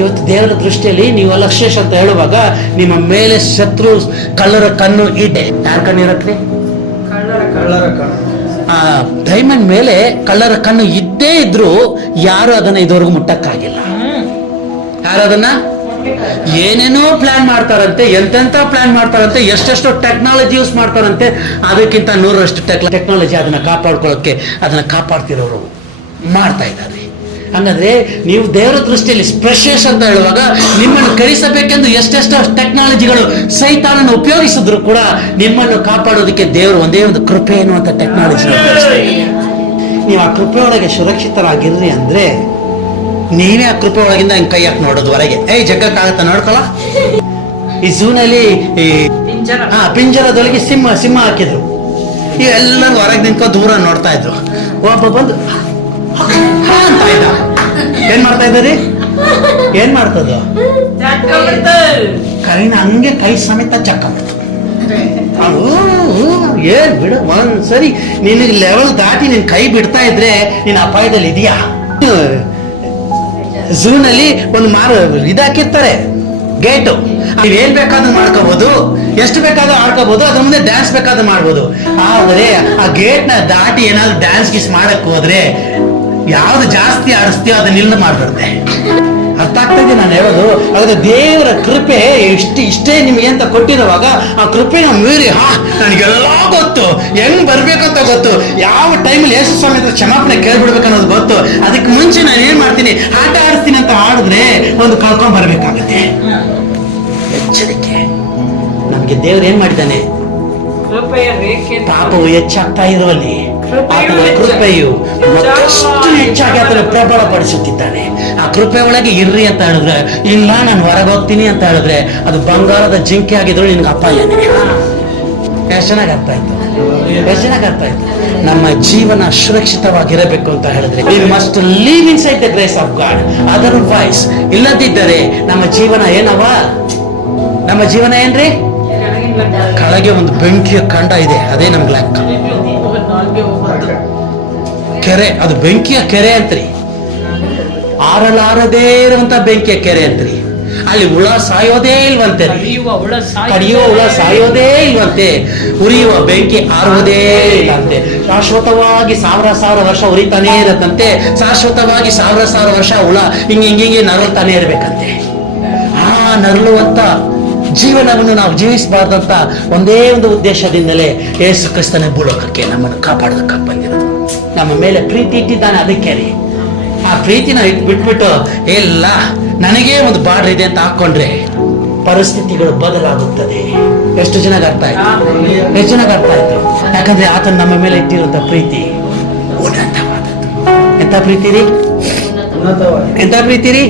ಇವತ್ತು ದೇವರ ದೃಷ್ಟಿಯಲ್ಲಿ ನೀವು ಅಲಕ್ಷ್ಯಸ್ ಅಂತ ಹೇಳುವಾಗ ನಿಮ್ಮ ಮೇಲೆ ಶತ್ರು ಕಳ್ಳರ ಕಣ್ಣು ಇದೆ. ಯಾರ ಕಣ್ಣು ಇರತ್ರಿ? ಕಳ್ಳರ ಕಣ್ಣು. ಆ ಡೈಮಂಡ್ ಮೇಲೆ ಕಳ್ಳರ ಕಣ್ಣು ಇದ್ದೇ ಇದ್ರು ಯಾರು ಅದನ್ನ ಇದುವರೆಗೂ ಮುಟ್ಟಕ್ಕಾಗಿಲ್ಲ. ಯಾರು ಅದನ್ನ ಏನೇನೋ ಪ್ಲಾನ್ ಮಾಡ್ತಾರಂತೆ, ಎಂತೆಂತ ಪ್ಲಾನ್ ಮಾಡ್ತಾರಂತೆ, ಎಷ್ಟೆಷ್ಟು ಟೆಕ್ನಾಲಜಿ ಯೂಸ್ ಮಾಡ್ತಾರಂತೆ. ಅದಕ್ಕಿಂತ 100ರಷ್ಟು ಟೆಕ್ನಾಲಜಿ ಅದನ್ನ ಕಾಪಾಡ್ಕೊಳ್ಳೋಕೆ ಅದನ್ನ ಕಾಪಾಡ್ತಿರೋರು ಮಾಡ್ತಾ ಇದ್ದಾರೆ. ಹಂಗಂದ್ರೆ ನೀವು ದೇವರ ದೃಷ್ಟಿಯಲ್ಲಿ ಸ್ಪೆಷಸ್ ಅಂತ ಹೇಳುವಾಗ ನಿಮ್ಮನ್ನು ಕಳಿಸಬೇಕೆಂದು ಎಷ್ಟೆಷ್ಟು ಟೆಕ್ನಾಲಜಿಗಳು ಸೈತಾನನ್ನು ಉಪಯೋಗಿಸಿದ್ರು ಕೂಡ ನಿಮ್ಮನ್ನು ಕಾಪಾಡೋದಕ್ಕೆ ದೇವರು ಒಂದೇ ಒಂದು ಕೃಪೆ ಎನ್ನುವಂತ ಟೆಕ್ನಾಲಜಿ ಉಪಯೋಗಿಸ್ತಾರೆ. ನೀವು ಆ ಕೃಪೆ ಒಳಗೆ ಸುರಕ್ಷಿತರಾಗಿರ್ರಿ ಅಂದ್ರೆ ನೀವೇ ಆ ಕೃಪೆ ಒಳಗಿಂದ ಹಿಂಗೆ ಕೈ ಹಾಕಿ ನೋಡೋದು ಹೊರಗೆ. ಜಗ್ಗಕ್ಕಾಗತ್ತ ನೋಡ್ಕೊಳ. ಈ ಝೂನಲ್ಲಿ ಪಿಂಜರದೊಳಗೆ ಸಿಂಹ ಹಾಕಿದ್ರು. ಇವೆಲ್ಲರೂ ಹೊರಗೆ ನಿಂತ್ಕೊಂಡು ದೂರ ನೋಡ್ತಾ ಇದ್ರು. ಒಬ್ಬ ಬಂದು ಅಂತ ಇದ್ದ. ಏನ್ ಮಾಡ್ತಾ ಇದ್ದೀರಿ? ಏನ್ ಮಾಡ್ತದ? ಕೈನ ಹಂಗೆ ಕೈ ಸಮೇತ ಚಕ್ಕ ಏನ್ ಬಿಡು, ಒಂದ್ಸರಿ ನಿನಗೆ ಲೆವೆಲ್ ದಾಟಿ ನಿನ್ ಕೈ ಬಿಡ್ತಾ ಇದ್ರೆ ನೀನ್ ಅಪಾಯದಲ್ಲಿ ಇದೆಯಾ? ಝೂನಲ್ಲಿ ಒಂದು ಇದಾಕಿರ್ತಾರೆ ಗೇಟು. ನೀವೇನ್ ಬೇಕಾದ್ರೂ ಮಾಡ್ಕೋಬಹುದು, ಎಷ್ಟು ಬೇಕಾದ್ರೂ ಆಡ್ಕೋಬಹುದು, ಅದ್ರ ಮುಂದೆ ಡ್ಯಾನ್ಸ್ ಬೇಕಾದ್ರೂ ಮಾಡ್ಬೋದು. ಆದ್ರೆ ಆ ಗೇಟ್ ನ ದಾಟಿ ಏನಾದ್ರು ಡ್ಯಾನ್ಸ್ ಗೀಸ್ ಮಾಡಕ್ ಹೋದ್ರೆ ಯಾವ್ದು ಜಾಸ್ತಿ ಆಡಿಸ್ತೀಯೋ ಅದನ್ನಿಲ್ಲ ಮಾಡ್ಬಿಡ್ತೆ. ಅರ್ಥ ಆಗ್ತದೆ ನಾನು ಹೇಳೋದು? ಹಾಗಾದ್ರೆ ದೇವರ ಕೃಪೆ ಇಷ್ಟೇ ನಿಮ್ಗೆ ಅಂತ ಕೊಟ್ಟಿರುವಾಗ ಆ ಕೃಪೆ ನಾವು ಮೀರಿ ನನಗೆಲ್ಲ ಗೊತ್ತು, ಹೆಂಗ್ ಬರ್ಬೇಕಂತ ಗೊತ್ತು, ಯಾವ ಟೈಮಲ್ಲಿ ಯೇಸು ಸ್ವಾಮಿ ಹತ್ರ ಕ್ಷಮಾಪಣೆ ಕೇಳ್ಬಿಡ್ಬೇಕನ್ನೋದು ಗೊತ್ತು. ಅದಕ್ಕೆ ಮುಂಚೆ ನಾನು ಏನ್ ಮಾಡ್ತೀನಿ, ಆಟ ಆಡಿಸ್ತೀನಿ ಅಂತ ಆಡಿದ್ರೆ ಒಂದು ಕಳ್ಕೊಂಡ್ ಬರ್ಬೇಕಾಗತ್ತೆ. ಎಚ್ಚರಿಕೆ. ನಮ್ಗೆ ದೇವ್ರು ಏನ್ ಮಾಡಿದ್ದಾನೆ? ಪಾಪವು ಹೆಚ್ಚಾಗ್ತಾ ಇರುವಲ್ಲಿ ಕೃಪೆಯು ಮತ್ತಷ್ಟು ಹೆಚ್ಚಾಗಿ ಅದನ್ನು ಪ್ರಬಲಪಡಿಸುತ್ತಿದ್ದಾನೆ. ಆ ಕೃಪೆ ಒಳಗೆ ಇರ್ರಿ ಅಂತ ಹೇಳಿದ್ರೆ, ಇಲ್ಲ ನಾನು ಹೊರಗೆ ಹೋಗ್ತೀನಿ ಅಂತ ಹೇಳಿದ್ರೆ ಅದು ಬಂಗಾರದ ಜಿಂಕೆ ಆಗಿದ್ರು ನಿನ್ಗೆ ಅಪಾಯನೇ. ಎಷ್ಟು ಚೆನ್ನಾಗಿ ಅರ್ಥ ಆಯ್ತು? ಎಷ್ಟು ಚೆನ್ನಾಗಿ ಅರ್ಥ ಆಯ್ತು? ನಮ್ಮ ಜೀವನ ಸುರಕ್ಷಿತವಾಗಿರಬೇಕು ಅಂತ ಹೇಳಿದ್ರೆ we must live inside the grace of God. Otherwise ಇಲ್ಲದಿದ್ದರೆ ನಮ್ಮ ಜೀವನ ಏನವ? ನಮ್ಮ ಜೀವನ ಏನ್ರಿ? ಕೆಳಗೆ ಒಂದು ಬೆಂಕಿಯ ಕಂಡ ಇದೆ, ಅದೇ ನಮ್ಗೆ ಲೆಕ್ಕ. ಕೆರೆ, ಅದು ಬೆಂಕಿಯ ಕೆರೆ ಅಂತ್ರಿ. ಆರಲಾರದೇ ಇರುವಂತ ಬೆಂಕಿಯ ಕೆರೆ ಅಂತ್ರಿ. ಅಲ್ಲಿ ಹುಳ ಸಾಯೋದೇ ಇಲ್ವಂತೆ, ಕಡಿಯುವ ಹುಳ ಸಾಯೋದೇ ಇಲ್ವಂತೆ, ಉರಿಯುವ ಬೆಂಕಿ ಆರುವುದೇ ಇಲ್ಲಂತೆ. ಶಾಶ್ವತವಾಗಿ ಸಾವಿರ ವರ್ಷ ಉರಿತಾನೇ ಇರತ್ತಂತೆ. ಶಾಶ್ವತವಾಗಿ ಸಾವಿರ ವರ್ಷ ಹುಳ ಹಿಂಗೆ ನರಳ್ತಾನೆ ಇರ್ಬೇಕಂತೆ. ಆ ನರಳುವಂತ ಜೀವನವನ್ನು ನಾವು ಜೀವಿಸಬಾರ್ದಂತ ಒಂದೇ ಒಂದು ಉದ್ದೇಶದಿಂದಲೇ ಯೇಸು ಕ್ರಿಸ್ತನ ಭೂಲೋಕಕ್ಕೆ ನಮ್ಮನ್ನು ಕಾಪಾಡೋದಕ್ಕೆ ಬಂದಿರೋದು. ನಮ್ಮ ಮೇಲೆ ಪ್ರೀತಿ ಇಟ್ಟಿದ್ದಾನೆ, ಅದಕ್ಕೆ ರೀ. ಆ ಪ್ರೀತಿನ ಬಿಟ್ಬಿಟ್ಟು ಎಲ್ಲ ನನಗೇ ಒಂದು ಬಾರ್ಡರ್ ಇದೆ ಅಂತ ಹಾಕೊಂಡ್ರೆ ಪರಿಸ್ಥಿತಿಗಳು ಬದಲಾಗುತ್ತದೆ. ಎಷ್ಟು ಜನಕ್ಕೆ ಅರ್ಥ ಆಯ್ತು? ಎಷ್ಟು ಜನಕ್ಕೆ ಅರ್ಥ ಆಯ್ತು? ಯಾಕಂದ್ರೆ ಆತನ ನಮ್ಮ ಮೇಲೆ ಇಟ್ಟಿರುವಂತ ಪ್ರೀತಿ ಉನ್ನತವಾದದ್ದು. ಎಂತ ಪ್ರೀತಿ ರೀ? ಎಂತ ಪ್ರೀತಿ ರೀ?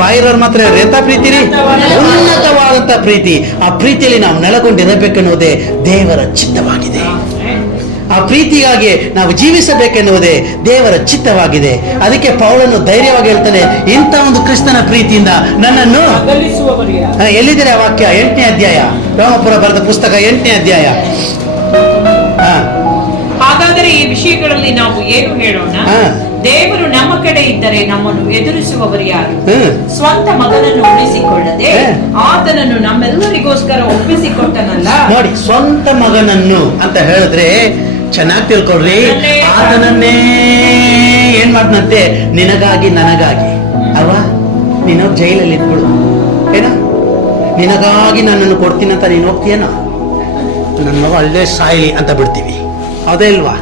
ಬಾಯಿರೋರ್ ಮಾತ್ರ ಎಂತ ಪ್ರೀತಿ ರೀ? ಉನ್ನತವಾದಂತ ಪ್ರೀತಿ. ಆ ಪ್ರೀತಿಯಲ್ಲಿ ನಾವು ನೆಲೆಗೊಂಡಿರಬೇಕೆನ್ನುವುದೇ ದೇವರ ಚಿತ್ತವಾಗಿದೆ. ಆ ಪ್ರೀತಿಗಾಗಿ ನಾವು ಜೀವಿಸಬೇಕೆನ್ನುವುದೇ ದೇವರ ಚಿತ್ತವಾಗಿದೆ. ಅದಕ್ಕೆ ಪೌಲನು ಧೈರ್ಯವಾಗಿ ಹೇಳ್ತಾನೆ, ಇಂಥ ಒಂದು ಕ್ರಿಸ್ತನ ಪ್ರೀತಿಯಿಂದ ನನ್ನನ್ನು ಎಲ್ಲಿದ್ದೀರಾ ವಾಕ್ಯ? 8ನೇ ಅಧ್ಯಾಯ, ರೋಮಪುರ ಬರೆದ ಪುಸ್ತಕ 8ನೇ ಅಧ್ಯಾಯ. ಹಾಗಾದರೆ ಈ ವಿಷಯಗಳಲ್ಲಿ ನಾವು ಏನು ಹೇಳೋಣ? ದೇವರು ನಮ್ಮ ಕಡೆ ಇದ್ದರೆ ನಮ್ಮನ್ನು ಎದುರಿಸುವವರು ಯಾರು? ಸ್ವಂತ ಮಗನನ್ನು ಉಳಿಸಿಕೊಳ್ಳದೆ ಆತನನ್ನು ನಮ್ಮೆಲ್ಲರಿಗೋಸ್ಕರ ಒಪ್ಪಿಸಿಕೊಟ್ಟನಲ್ಲ. ನೋಡಿ, ಸ್ವಂತ ಮಗನನ್ನು ಅಂತ ಹೇಳಿದ್ರೆ ಚೆನ್ನಾಗಿ ತಿಳ್ಕೊಳ್ರಿ. ಆತನನ್ನೇ ಏನ್ ಮಾಡ್ನಂತೆ? ನಿನಗಾಗಿ ನನಗಾಗಿ. ಅವ ನೀನು ಜೈಲಲ್ಲಿ ಇದ್ಬಿಡು, ಏನ ನಿನಗಾಗಿ ನನ್ನನ್ನು ಕೊಡ್ತೀನಿ ಅಂತ ನೀನು ಹೋಗ್ತೀಯನ? ನನ್ನ ಮಗ ಅಲ್ಲೇ ಸಾಯಿ ಅಂತ ಬಿಡ್ತೀವಿ, ಹೌದೇ ಇಲ್ವಾ?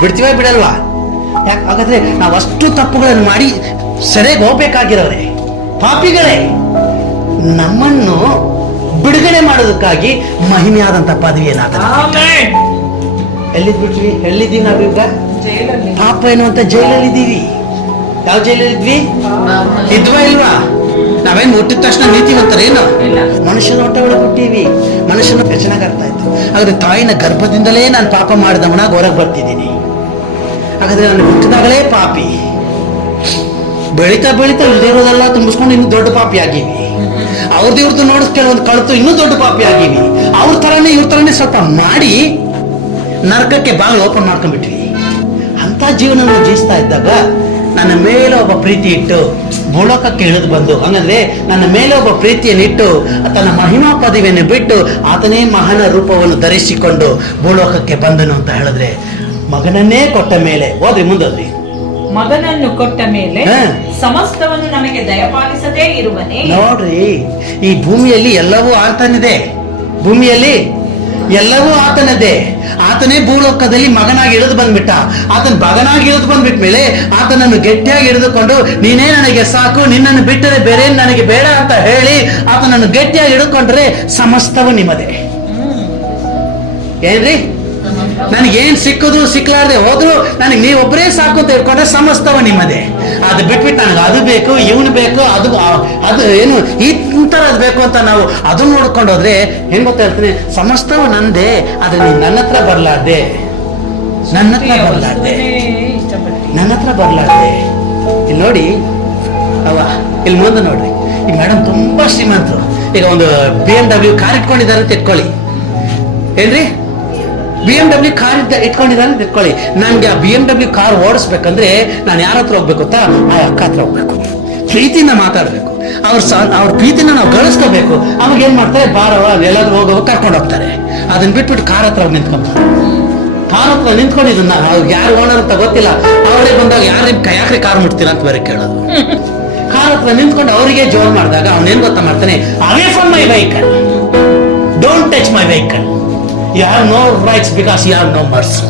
ಬಿಡ್ತೀವ ಬಿಡಲ್ವಾ? ಯಾಕೆ? ಹಾಗಾದ್ರೆ ನಾವು ಅಷ್ಟು ತಪ್ಪುಗಳನ್ನು ಮಾಡಿ ಸೆರೆಗೆ ಹೋಗ್ಬೇಕಾಗಿರೋರೆ ಪಾಪಿಗಳೇ. ನಮ್ಮನ್ನು ಬಿಡುಗಡೆ ಮಾಡೋದಕ್ಕಾಗಿ ಮಹಿಮೆಯಾದಂತ ಪದವಿ ಏನಾದ ಎಲ್ಲಿದ್ಬಿಟ್ವಿ? ಎಲ್ಲಿದ್ದೀವಿ ನಾವೀಗ? ಪಾಪ ಎನ್ನುವಂತ ಜೈಲಲ್ಲಿ ಇದ್ದೀವಿ. ಯಾವ ಜೈಲಲ್ಲಿ ಇದ್ವಿ? ಇದ್ವಾ ಇಲ್ವಾ? ನಾವೇನು ಹುಟ್ಟಿದ ತಕ್ಷಣ ನೀತಿವಂತರೇನು? ಮನುಷ್ಯನ ಹೊಟ್ಟೆ ಒಳಗೆ ಹುಟ್ಟಿವಿ. ಮನುಷ್ಯನ ಚೆನ್ನಾಗಿ ಅರ್ಥ ಆಯ್ತು. ಹಾಗಾದ್ರೆ ತಾಯಿನ ಗರ್ಭದಿಂದಲೇ ನಾನು ಪಾಪ ಮಾಡಿದವನಾಗ ಹೊರಗೆ ಬರ್ತಿದ್ದೀನಿ. ಹಾಗಾದ್ರೆ ನಾನು ಹುಟ್ಟಿದಾಗಲೇ ಪಾಪಿ. ಬೆಳೀತಾ ಇಲ್ದಿರೋದೆಲ್ಲ ತುಂಬಿಸ್ಕೊಂಡು ಇನ್ನೂ ದೊಡ್ಡ ಪಾಪಿ ಆಗಿವಿ. ಅವ್ರದ್ದು ನೋಡಿಸ್ ಕೆಲವೊಂದು ಕಳ್ತು ಇನ್ನೂ ದೊಡ್ಡ ಪಾಪಿ ಆಗಿವಿ. ಅವ್ರ ತರನೇ ಸ್ವಲ್ಪ ಮಾಡಿ ನರಕಕ್ಕೆ ಬಾಗಿಲು ಓಪನ್ ಮಾಡ್ಕೊಂಡ್ಬಿಟ್ವಿ. ಅಂತ ಜೀವನ ನಾವು ಜೀವಿಸ್ತಾ ಇದ್ದಾಗ ನನ್ನ ಮೇಲೆ ಒಬ್ಬ ಪ್ರೀತಿ ಇಟ್ಟು ಭೂಲೋಕಕ್ಕೆ ಇಳಿದು ಬಂದು, ಹಂಗಂದ್ರೆ ನನ್ನ ಮೇಲೆ ಒಬ್ಬ ಪ್ರೀತಿಯನ್ನಿಟ್ಟು ತನ್ನ ಮಹಿಮಾ ಪದವಿಯನ್ನು ಬಿಟ್ಟು ಆತನೇ ಮಹಾನ ರೂಪವನ್ನು ಧರಿಸಿಕೊಂಡು ಭೂಲೋಕಕ್ಕೆ ಬಂದನು ಅಂತ ಹೇಳಿದ್ರೆ, ಮಗನನ್ನೇ ಕೊಟ್ಟ ಮೇಲೆ ಓದ್ರಿ ಮುಂದೋದ್ರಿ. ಮಗನನ್ನು ಕೊಟ್ಟ ಮೇಲೆ ಹಾ. ಸಮಸ್ತವನ್ನು ನಮಗೆ ದಯಪಾಲಿಸದೇ ಇರುವನೇ. ನೋಡ್ರಿ, ಈ ಭೂಮಿಯಲ್ಲಿ ಎಲ್ಲವೂ ಆತನಿದೆ, ಭೂಮಿಯಲ್ಲಿ ಎಲ್ಲವೂ ಆತನದೇ. ಆತನೇ ಭೂಲೋಕದಲ್ಲಿ ಮಗನಾಗಿ ಇಳಿದು ಬಂದ್ಬಿಟ್ಟ. ಆತನ ಮಗನಾಗಿ ಇಳಿದು ಬಂದ್ಬಿಟ್ಟ ಮೇಲೆ ಆತನನ್ನು ಗಟ್ಟಿಯಾಗಿ ಹಿಡಿದುಕೊಂಡು, ನೀನೇ ನನಗೆ ಸಾಕು, ನಿನ್ನನ್ನು ಬಿಟ್ಟರೆ ಬೇರೆ ನನಗೆ ಬೇಡ ಅಂತ ಹೇಳಿ ಆತನನ್ನು ಗಟ್ಟಿಯಾಗಿ ಹಿಡಿದುಕೊಂಡ್ರೆ ಸಮಸ್ತವು ನಿಮ್ಮದೇ. ಏನ್ರಿ, ನನಗೇನ್ ಸಿಕ್ಕುದು ಸಿಕ್ಲಾರ್ದೆ ಹೋದ್ರು ನನಗೆ ನೀವೊಬ್ಬರೇ ಸಾಕು ಅಂತ ಹೇಳ್ಕೊಂಡ್ರೆ ಸಮಸ್ತವ ನಿಮ್ಮದೇ. ಅದು ಬಿಟ್ಬಿಟ್ಟು ನನಗೆ ಅದು ಬೇಕು, ಇವನು ಬೇಕು, ಅದು ಏನು ಇಂಥದ್ದು ಬೇಕು ಅಂತ ನಾವು ಅದನ್ನ ನೋಡ್ಕೊಂಡು ಹೋದ್ರೆ ಹೆಂಗ್ ಗೊತ್ತಾ ಹೇಳ್ತೀನಿ, ಸಮಸ್ತವ ನಂದೇ, ಆದ್ರೆ ನೀನ್ ನನ್ನ ಹತ್ರ ಬರ್ಲಾರ್ದೆ, ನನ್ನ ಹತ್ರ ಬರ್ಲಾರ್ದೆ, ನನ್ನ ಹತ್ರ ಬರ್ಲಾರ್ದೆ. ಇಲ್ಲಿ ನೋಡಿ ಅವ, ಇಲ್ಲಿ ಮುಂದೆ ನೋಡ್ರಿ, ಈ ಮೇಡಮ್ ತುಂಬಾ ಶ್ರೀಮಂತರು. ಈಗ ಒಂದು BMW ಕಾರ್ ಇಟ್ಕೊಂಡಿದ್ದಾರೆ ಅಂತ ಇಟ್ಕೊಳ್ಳಿ, ಏನ್ರಿ, BMW ಕಾರ್ ಇಟ್ಕೊಂಡಿದ್ದಾರೆ ಅಂತ ಇಟ್ಕೊಳ್ಳಿ. ನನ್ಗೆ ಆ BMW ಕಾರ್ ಓಡಿಸ್ಬೇಕಂದ್ರೆ ನಾನು ಯಾರ ಹತ್ರ ಹೋಗ್ಬೇಕು ಗೊತ್ತಾ, ಆ ಅಕ್ಕ ಹತ್ರ ಹೋಗ್ಬೇಕು, ಪ್ರೀತಿನ ಮಾತಾಡ್ಬೇಕು, ಅವ್ರ ಪ್ರೀತಿನ ನಾವು ಗಳಿಸ್ಕೋಬೇಕು. ಅವಾಗ ಏನ್ ಮಾಡ್ತಾರೆ, ಬಾರವ ಎಲ್ಲಾದ್ರೂ ಹೋಗೋವಾಗ ಕರ್ಕೊಂಡು ಹೋಗ್ತಾರೆ. ಅದನ್ನ ಬಿಟ್ಬಿಟ್ಟು ಕಾರ್ ಹತ್ರ ನಿಂತ್ಕೊಂತಾರೆ. ಕಾರ್ ಹತ್ರ ನಿಂತ್ಕೊಂಡಿದ್ದನ್ನ ಅವ್ರಿಗೆ ಯಾರು ಓನರ್ ಅಂತ ಗೊತ್ತಿಲ್ಲ, ಅವರೇ ಬಂದಾಗ ಯಾಕ್ರಿ ಕಾರ್ ಮುಟ್ತೀರಾ ಅಂತ ಬೇರೆ ಕೇಳೋದು. ಕಾರ್ ಹತ್ರ ನಿಂತ್ಕೊಂಡು ಅವರಿಗೆ ಜೋರ್ ಮಾಡಿದಾಗ ಅವನೇನ್ ಗೊತ್ತಾ ಮಾಡ್ತಾನೆ, away from my vehicle, don't touch my vehicle, you have no rights because you have no mercy.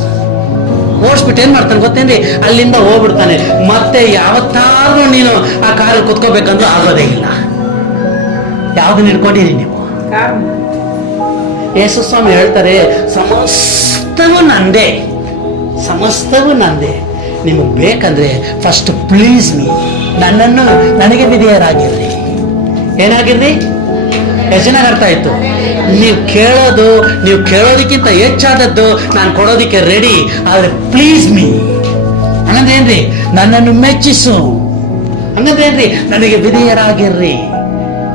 ಓಡಿಸ್ಬಿಟ್ಟು ಏನ್ ಮಾಡ್ತಾನೆ ಗೊತ್ತೇನ್ರಿ, ಅಲ್ಲಿಂದ ಹೋಗ್ಬಿಡ್ತಾನೆ. ಮತ್ತೆ ಯಾವತ್ತಾದ್ರೂ ನೀನು ಆ ಕಾರಲ್ಲಿ ಕುತ್ಕೋಬೇಕಂದ್ರೂ ಆಗೋದೇ ಇಲ್ಲ. ಯಾವ್ದನ್ನ ಹಿಡ್ಕೊಂಡಿರಿ ನೀವು? ಯೇಸು ಸ್ವಾಮಿ ಹೇಳ್ತಾರೆ, ಸಮಸ್ತವೂ ನಂದೇ, ಸಮಸ್ತವೂ ನಂದೇ. ನಿಮಗೆ ಬೇಕಂದ್ರೆ ಫಸ್ಟ್ ಪ್ಲೀಸ್ ಮೀ, ನನ್ನನ್ನು ನನಗೆ ವಿಧೇಯರಾಗಿರ್ರಿ. ಏನಾಗಿರ್ರಿ? ಎಷ್ಟು ಚೆನ್ನಾಗಿ ಅರ್ಥ ಆಯ್ತು. ನೀವು ಕೇಳೋದಕ್ಕಿಂತ ಹೆಚ್ಚಾದದ್ದು ನಾನು ಕೊಡೋದಿಕ್ಕೆ ರೆಡಿ, ಆದ್ರೆ ಪ್ಲೀಸ್ ಮೀ ಹಂಗಂದ್ರೆ ಏನ್ರಿ, ನನ್ನನ್ನು ಮೆಚ್ಚಿಸು, ಹಂಗಂದ್ರೆ ಏನ್ರಿ, ನನಗೆ ವಿಧೇಯರಾಗಿರ್ರಿ.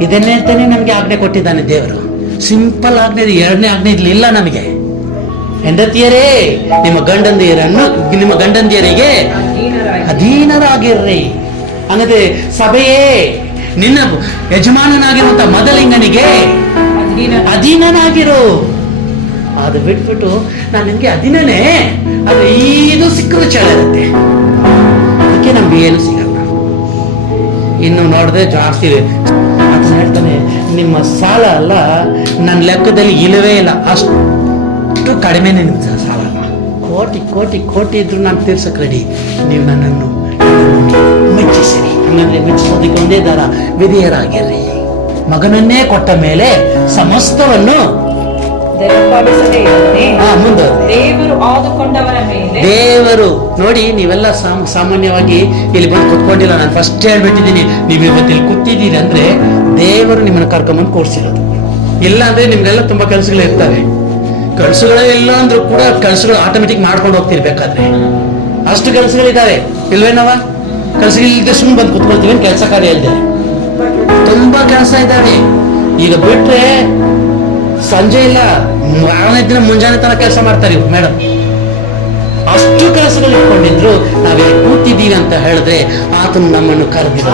ಇದನ್ನೇ ಅಂತಾನೆ ನಮ್ಗೆ ಆಜ್ಞೆ ಕೊಟ್ಟಿದ್ದಾನೆ ದೇವರು. ಸಿಂಪಲ್ ಆಜ್ಞೆ, ಎರಡನೇ ಆಜ್ಞೆ ಇಲ್ಲ ನಮಗೆ. ಹೆಂಡತಿಯರೇ ನಿಮ್ಮ ಗಂಡಂದಿಯರಿಗೆ ಅಧೀನರಾಗಿರ್ರಿ. ಹಂಗಂದ್ರೆ ಸಭೆಯೇ ನಿನ್ನ ಯಜಮಾನನಾಗಿರುವಂತ ಮೊದಲಿಂಗನಿಗೆ ಅಧೀನನಾಗಿರು. ಅದು ಬಿಟ್ಬಿಟ್ಟು ನಾನು ನಿಮ್ಗೆ ಅಧೀನನೇ, ಆದ್ರೆ ಇದು ಸಿಕ್ಕರು ಚಳ ಇರುತ್ತೆ, ಅದಕ್ಕೆ ನಮ್ಗೆ ಏನು ಸಿಗಲ್ಲ. ಇನ್ನು ನೋಡಿದ್ರೆ ಜಾಸ್ತಿ ಅಂತ ಹೇಳ್ತಾನೆ, ನಿಮ್ಮ ಸಾಲ ಅಲ್ಲ ನನ್ನ ಲೆಕ್ಕದಲ್ಲಿ ಇಲ್ಲವೇ ಇಲ್ಲ, ಅಷ್ಟು ಕಡಿಮೆ ನಿಮ್ಮ ಸಾಲ. ಕೋಟಿ ಕೋಟಿ ಕೋಟಿ ಇದ್ರು ನಾನು ತೀರ್ಸಕ್ ರೆಡಿ, ನೀವು ನನ್ನನ್ನು ಮೆಚ್ಚಿಸಿರಿ. ಹಂಗಂದ್ರೆ ಮೆಚ್ಚಿಸೋದಕ್ಕೆ ಒಂದೇ ದಾರ, ವಿಧೇಯರಾಗಿರ್ರಿ. ಮಗನನ್ನೇ ಕೊಟ್ಟ ಮೇಲೆ ಸಮಸ್ತವನ್ನು ದೇವರು ಆದುಕೊಂಡವರ ಮೇಲೆ. ದೇವರು ನೋಡಿ, ನೀವೆಲ್ಲ ಸಾಮಾನ್ಯವಾಗಿ ಇಲ್ಲಿ ಬಂದು ಕುತ್ಕೊಂಡಿಲ್ಲ. ನಾನು ಫಸ್ಟ್ ಹೇಳ್ಬಿಟ್ಟಿದ್ದೀನಿ, ನೀವು ಇವತ್ತು ಇಲ್ಲಿ ಕೂತಿದ್ದೀರಿ ಅಂದ್ರೆ ದೇವರು ನಿಮ್ಮನ್ನ ಕರ್ಕೊಂಬಂದು ಕೂರ್ಸಿರೋದು. ಇಲ್ಲ ಅಂದ್ರೆ ನಿಮ್ಗೆಲ್ಲ ತುಂಬಾ ಕೆಲಸಗಳು ಇರ್ತವೆ. ಕೆಲಸಗಳೇ ಇಲ್ಲ ಅಂದ್ರೂ ಕೂಡ ಕೆಲಸಗಳು ಆಟೋಮೆಟಿಕ್ ಮಾಡ್ಕೊಂಡು ಹೋಗ್ತಿರ್ಬೇಕಾದ್ರೆ ಅಷ್ಟು ಕೆಲಸಗಳಿದ್ದಾವೆ. ಇಲ್ವೇನವ? ಕೆಲಸಗಳಿಲ್ಲದೆ ಸುಮ್ಮನೆ ಬಂದು ಕುತ್ಕೊಳ್ತೀವಿ, ಕೆಲಸ ಕಾರ್ಯ ಇಲ್ಲದೆ ತುಂಬಾ ಕೆಲಸ ಇದ್ದಾವೆ. ಈಗ ಬಿಟ್ರೆ ಸಂಜೆ ಇಲ್ಲ, 6ನೇ ದಿನ ಮುಂಜಾನೆ ತನಕ ಕೆಲಸ ಮಾಡ್ತಾರೆ ಇವ್ರು ಮೇಡಮ್. ಅಷ್ಟು ಕೆಲಸಗಳು ಇಟ್ಕೊಂಡಿದ್ರು ನಾವೇ ಕೂತಿದ್ದೀವಿ ಅಂತ ಹೇಳಿದ್ರೆ ಆತನು ನಮ್ಮನ್ನು ಕರೆದಿಲ್ಲ.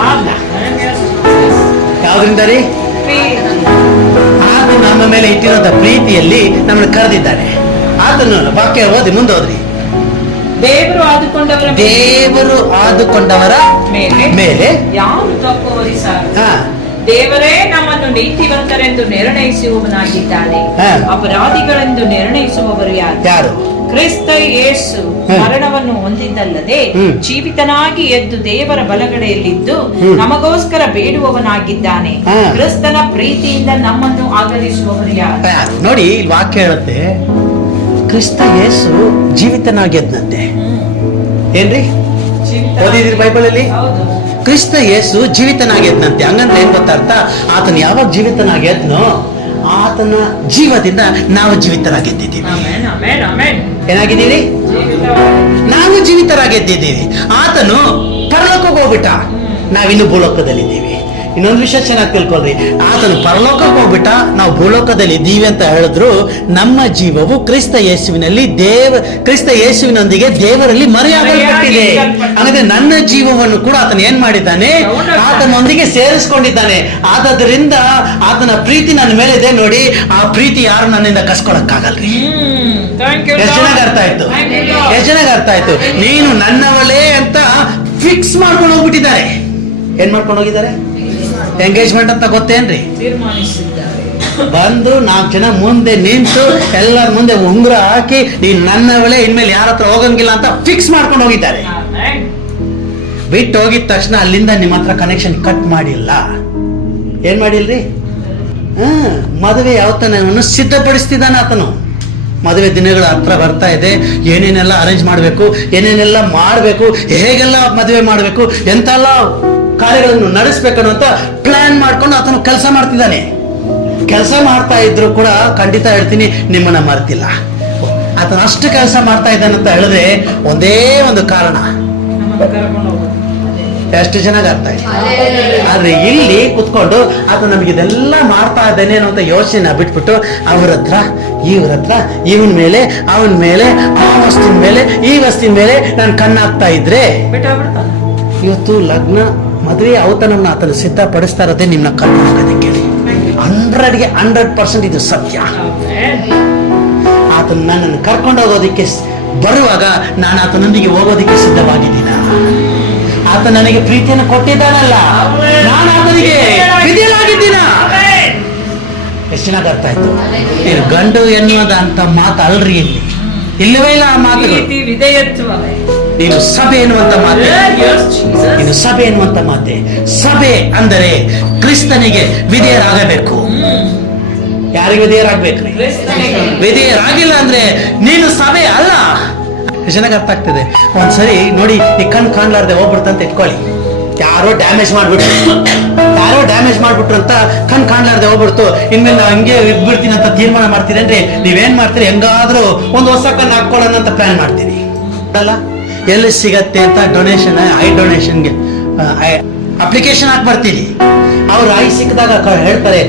ಯಾವ್ದ್ರಿಂದ ರೀ? ಆತ ನಮ್ಮ ಮೇಲೆ ಇಟ್ಟಿರುವಂತ ಪ್ರೀತಿಯಲ್ಲಿ ನಮ್ಮನ್ನು ಕರೆದಿದ್ದಾನೆ. ಆತನು ವಾಕ್ಯ ಓದಿ ಮುಂದೋದ್ರಿ. ದೇವರು ಆದುಕೊಂಡವರ ಮೇಲೆ ಯಾರು ತಪ್ಪು ಹೊರಿಸಾರು. ದೇವರೇ ನಮ್ಮನ್ನು ನೀತಿವಂತರೆಂದು ನಿರ್ಣಯಿಸುವವನಾಗಿದ್ದಾನೆ. ಅಪರಾಧಿಗಳೆಂದು ನಿರ್ಣಯಿಸುವವರು ಯಾರು? ಕ್ರಿಸ್ತ ಯೇಸು ಮರಣವನ್ನು ಹೊಂದಿದ್ದಲ್ಲದೆ ಜೀವಿತನಾಗಿ ಎದ್ದು ದೇವರ ಬಲಗಡೆಯಲ್ಲಿದ್ದು ನಮಗೋಸ್ಕರ ಬೇಡುವವನಾಗಿದ್ದಾನೆ. ಕ್ರಿಸ್ತನ ಪ್ರೀತಿಯಿಂದ ನಮ್ಮನ್ನು ಆದರಿಸುವವರು ಯಾರು? ನೋಡಿ, ವಾಕ್ಯ ಹೇಳುತ್ತೆ, ಕ್ರಿಸ್ತ ಯೇಸು ಜೀವಿತನಾಗಿ ಎದ್ದಂತೆ. ಏನ್ರಿ ಓದಿದ್ರಿ ಬೈಬಲ್ ಅಲ್ಲಿ? ಕ್ರಿಸ್ತ ಯೇಸು ಜೀವಿತನಾಗಿ ಎದ್ದಂತೆ. ಹಂಗಂದ್ರೆ ಏನ್ ಗೊತ್ತಾರ್ಥ? ಆತನ ಯಾವಾಗ ಜೀವಿತನಾಗಿ ಎದ್ನೋ ಆತನ ಜೀವದಿಂದ ನಾವು ಜೀವಿತರಾಗಿದ್ದೀವಿ. ಏನಾಗಿದ್ದೀವಿ? ನಾವು ಜೀವಿತರಾಗಿದ್ದೀವಿ. ಆತನು ಪರಲೋಕಕ್ಕೆ ಹೋಗ್ಬಿಟ್ಟ, ನಾವಿನ್ನು ಭೂಲೋಕದಲ್ಲಿದ್ದೀವಿ. ಇನ್ನೊಂದು ವಿಷಯ ಚೆನ್ನಾಗಿ ತಿಳ್ಕೊಳ್ರಿ, ಆತನು ಪರಲೋಕಕ್ಕೆ ಹೋಗ್ಬಿಟ್ಟ, ನಾವು ಭೂಲೋಕದಲ್ಲಿ ಇದ್ದೀವಿ ಅಂತ ಹೇಳಿದ್ರು ನಮ್ಮ ಜೀವವು ಕ್ರಿಸ್ತ ಯೇಸುವಿನೊಂದಿಗೆ ದೇವರಲ್ಲಿ ಮರೆಯಾಗಲ್ಪಟ್ಟಿದೆ. ಹಾಗಾದ್ರೆ ನನ್ನ ಜೀವವನ್ನು ಕೂಡ ಆತನು ಏನ್ ಮಾಡಿದ್ದಾನೆ, ಆತನೊಂದಿಗೆ ಸೇರಿಸ್ಕೊಂಡಿದ್ದಾನೆ. ಆದದ್ರಿಂದ ಆತನ ಪ್ರೀತಿ ನನ್ನ ಮೇಲೆ ಇದೆ ನೋಡಿ, ಆ ಪ್ರೀತಿ ಯಾರು ನನ್ನಿಂದ ಕಸ್ಕೊಳಕ್ಕಾಗಲ್ರಿ. ಎಷ್ಟು ಚೆನ್ನಾಗಿ ಅರ್ಥ ಆಯ್ತು, ಎಷ್ಟು ಚೆನ್ನಾಗಿ ಅರ್ಥ ಆಯ್ತು. ನೀನು ನನ್ನವಳೇ ಅಂತ ಫಿಕ್ಸ್ ಮಾಡ್ಕೊಂಡು ಹೋಗ್ಬಿಟ್ಟಿದ್ದಾರೆ. ಏನ್ ಮಾಡ್ಕೊಂಡು ಹೋಗಿದ್ದಾರೆ? ಎಂಗೇಜ್ಮೆಂಟ್ ಅಂತ ಗೊತ್ತೇನ್ರಿ? ತೀರ್ಮಾನಿಸಿದ್ದಾರೆ. ಬಂದು 4 ಜನ ಮುಂದೆ ನಿಂತು ಎಲ್ಲರ ಮುಂದೆ ಉಂಗುರ ಹಾಕಿ ನೀನ್ ನನ್ನವಳೇ, ಇನ್ಮೇಲೆ ಯಾರ ಹತ್ರ ಹೋಗಂಗಿಲ್ಲ ಅಂತ ಫಿಕ್ಸ್ ಮಾಡ್ಕೊಂಡು ಹೋಗಿದ್ದಾರೆ. ಬಿಟ್ಟು ಹೋಗಿದ ತಕ್ಷಣ ಅಲ್ಲಿಂದ ನಿಮ್ಮ ಹತ್ರ ಕನೆಕ್ಷನ್ ಕಟ್ ಮಾಡಿಲ್ಲ. ಏನ್ ಮಾಡಿಲ್ರಿ? ಮದುವೆ ಯಾವತ್ತನವನ್ನು ಸಿದ್ಧಪಡಿಸ್ತಿದ್ದಾನೆ ಆತನು. ಮದುವೆ ದಿನಗಳ ಹತ್ರ ಬರ್ತಾ ಇದೆ, ಏನೇನೆಲ್ಲ ಅರೇಂಜ್ ಮಾಡಬೇಕು, ಏನೇನೆಲ್ಲ ಮಾಡಬೇಕು, ಹೇಗೆಲ್ಲ ಮದುವೆ ಮಾಡಬೇಕು, ಎಂತೆಲ್ಲ ಕಾರ್ಯಗಳನ್ನು ನಡೆಸ್ಬೇಕನ್ನುವಂತ ಪ್ಲಾನ್ ಮಾಡ್ಕೊಂಡು ಆತನು ಕೆಲಸ ಮಾಡ್ತಿದ್ದಾನೆ. ಕೆಲಸ ಮಾಡ್ತಾ ಇದ್ರು ಕೂಡ ಖಂಡಿತ ಹೇಳ್ತೀನಿ, ನಿಮ್ಮನ್ನ ಮರ್ತಿಲ್ಲ. ಆತನ ಅಷ್ಟು ಕೆಲಸ ಮಾಡ್ತಾ ಇದ್ದಾನೆ ಅಂತ ಹೇಳಿದ್ರೆ ಒಂದೇ ಒಂದು ಕಾರಣ, ಎಷ್ಟು ಚೆನ್ನಾಗಿ ಅರ್ಥ ಆಯ್ತು. ಆದ್ರೆ ಇಲ್ಲಿ ಕುತ್ಕೊಂಡು ಆತ ನಮಗೆ ಇದೆಲ್ಲ ಮಾಡ್ತಾ ಇದ್ದಾನೆ ಅನ್ನುವಂತ ಯೋಚನೆ ಬಿಟ್ಬಿಟ್ಟು ಅವ್ರ ಹತ್ರ ಇವ್ರ ಹತ್ರ ಇವನ್ ಮೇಲೆ ಅವನ ಮೇಲೆ ಆ ವಸ್ತಿನ ಮೇಲೆ ಈ ವಸ್ತಿನ ಮೇಲೆ ನಾನು ಕಣ್ಣಾಗ್ತಾ ಇದ್ರೆ ಇವತ್ತು ಲಗ್ನ ಮದುವೆ ಔತಣವನ್ನು ಆತನು ಸಿದ್ಧಪಡಿಸ್ತಾ ಇರೋದೇ ನಿಮ್ನ ಕಣ್ಣು ಹಾಕೋದಕ್ಕೆ. 100ಗೆ 100% ಇದು ಸತ್ಯ. ಆತನು ನನ್ನನ್ನು ಕರ್ಕೊಂಡು ಹೋಗೋದಿಕ್ಕೆ ಬರುವಾಗ ನಾನು ಆತನೊಂದಿಗೆ ಹೋಗೋದಿಕ್ಕೆ ಸಿದ್ಧವಾಗಿದ್ದೀನ. ಆತ ನನಗೆ ಪ್ರೀತಿಯನ್ನು ಕೊಟ್ಟಿದ್ದಾನಲ್ಲ, ನಾನು ಆತನಿಗೆ ವಿಧೇಯನಾಗಿದ್ದೀನ. ಎಷ್ಟು ಚೆನ್ನಾಗಿ ಅರ್ಥ ಆಯ್ತು. ನೀನು ಗಂಡು ಎನ್ನುವುದಂತ ಮಾತು ಅಲ್ರಿ, ಇಲ್ಲವೇ ಇಲ್ಲ ಆ ಮಾತುಗಳು. ನೀನು ಸಭೆ ಎನ್ನುವಂತ ಮಾತೆ, ನೀನು ಸಭೆ ಎನ್ನುವಂತ ಮಾತೆ. ಸಭೆ ಅಂದರೆ ಕ್ರಿಸ್ತನಿಗೆ ವಿಧೇಯರಾಗಬೇಕು. ಯಾರಿಗೆ ವಿಧೇಯರಾಗಬೇಕ್ರಿ? ವಿಧೇಯರಾಗಿಲ್ಲ ಅಂದ್ರೆ ನೀನು ಸಭೆ ಅಲ್ಲ. ಚೆನ್ನಾಗಿ ಅರ್ಥ ಆಗ್ತದೆ. ಒಂದ್ಸರಿ ನೋಡಿ, ಈ ಕಣ್ ಕಾಣ್ಲಾರ್ದೆ ಹೋಗ್ಬಿಡ್ತಂತ ಇಟ್ಕೊಳ್ಳಿ, ಯಾರೋ ಡ್ಯಾಮೇಜ್ ಮಾಡ್ಬಿಟ್ರು ಅಂತ ಕಣ್ ಕಾಣ್ಲಾರ್ದೆ ಹೋಗ್ಬಿಡ್ತು. ಇನ್ಮೇಲೆ ನಾವು ಹಂಗೆ ಇದ್ಬಿಡ್ತೀನಿ ಅಂತ ತೀರ್ಮಾನ ಮಾಡ್ತೀರೇನ್ರಿ? ನೀವೇನ್ ಮಾಡ್ತೀರಿ? ಹೆಂಗಾದ್ರೂ ಒಂದು ಹೊಸ ಕಣ್ಣು ಹಾಕೊಳ್ಳೋಣ ಅಂತ ಪ್ಲಾನ್ ಮಾಡ್ತೀರಿ ಅಲ್ಲ? ಎಲ್ಲಿ ಸಿಗತ್ತೆ ಅಂತ ಐ ಡೊನೇಷನ್ಗೆ ಅಪ್ಲಿಕೇಶನ್ ಹಾಕಿ ಬರ್ತೀರಿ. ಅವ್ರು ಐ ಸಿಕ್ಕಿದಾಗ ಹೇಳ್ತಾರೆ,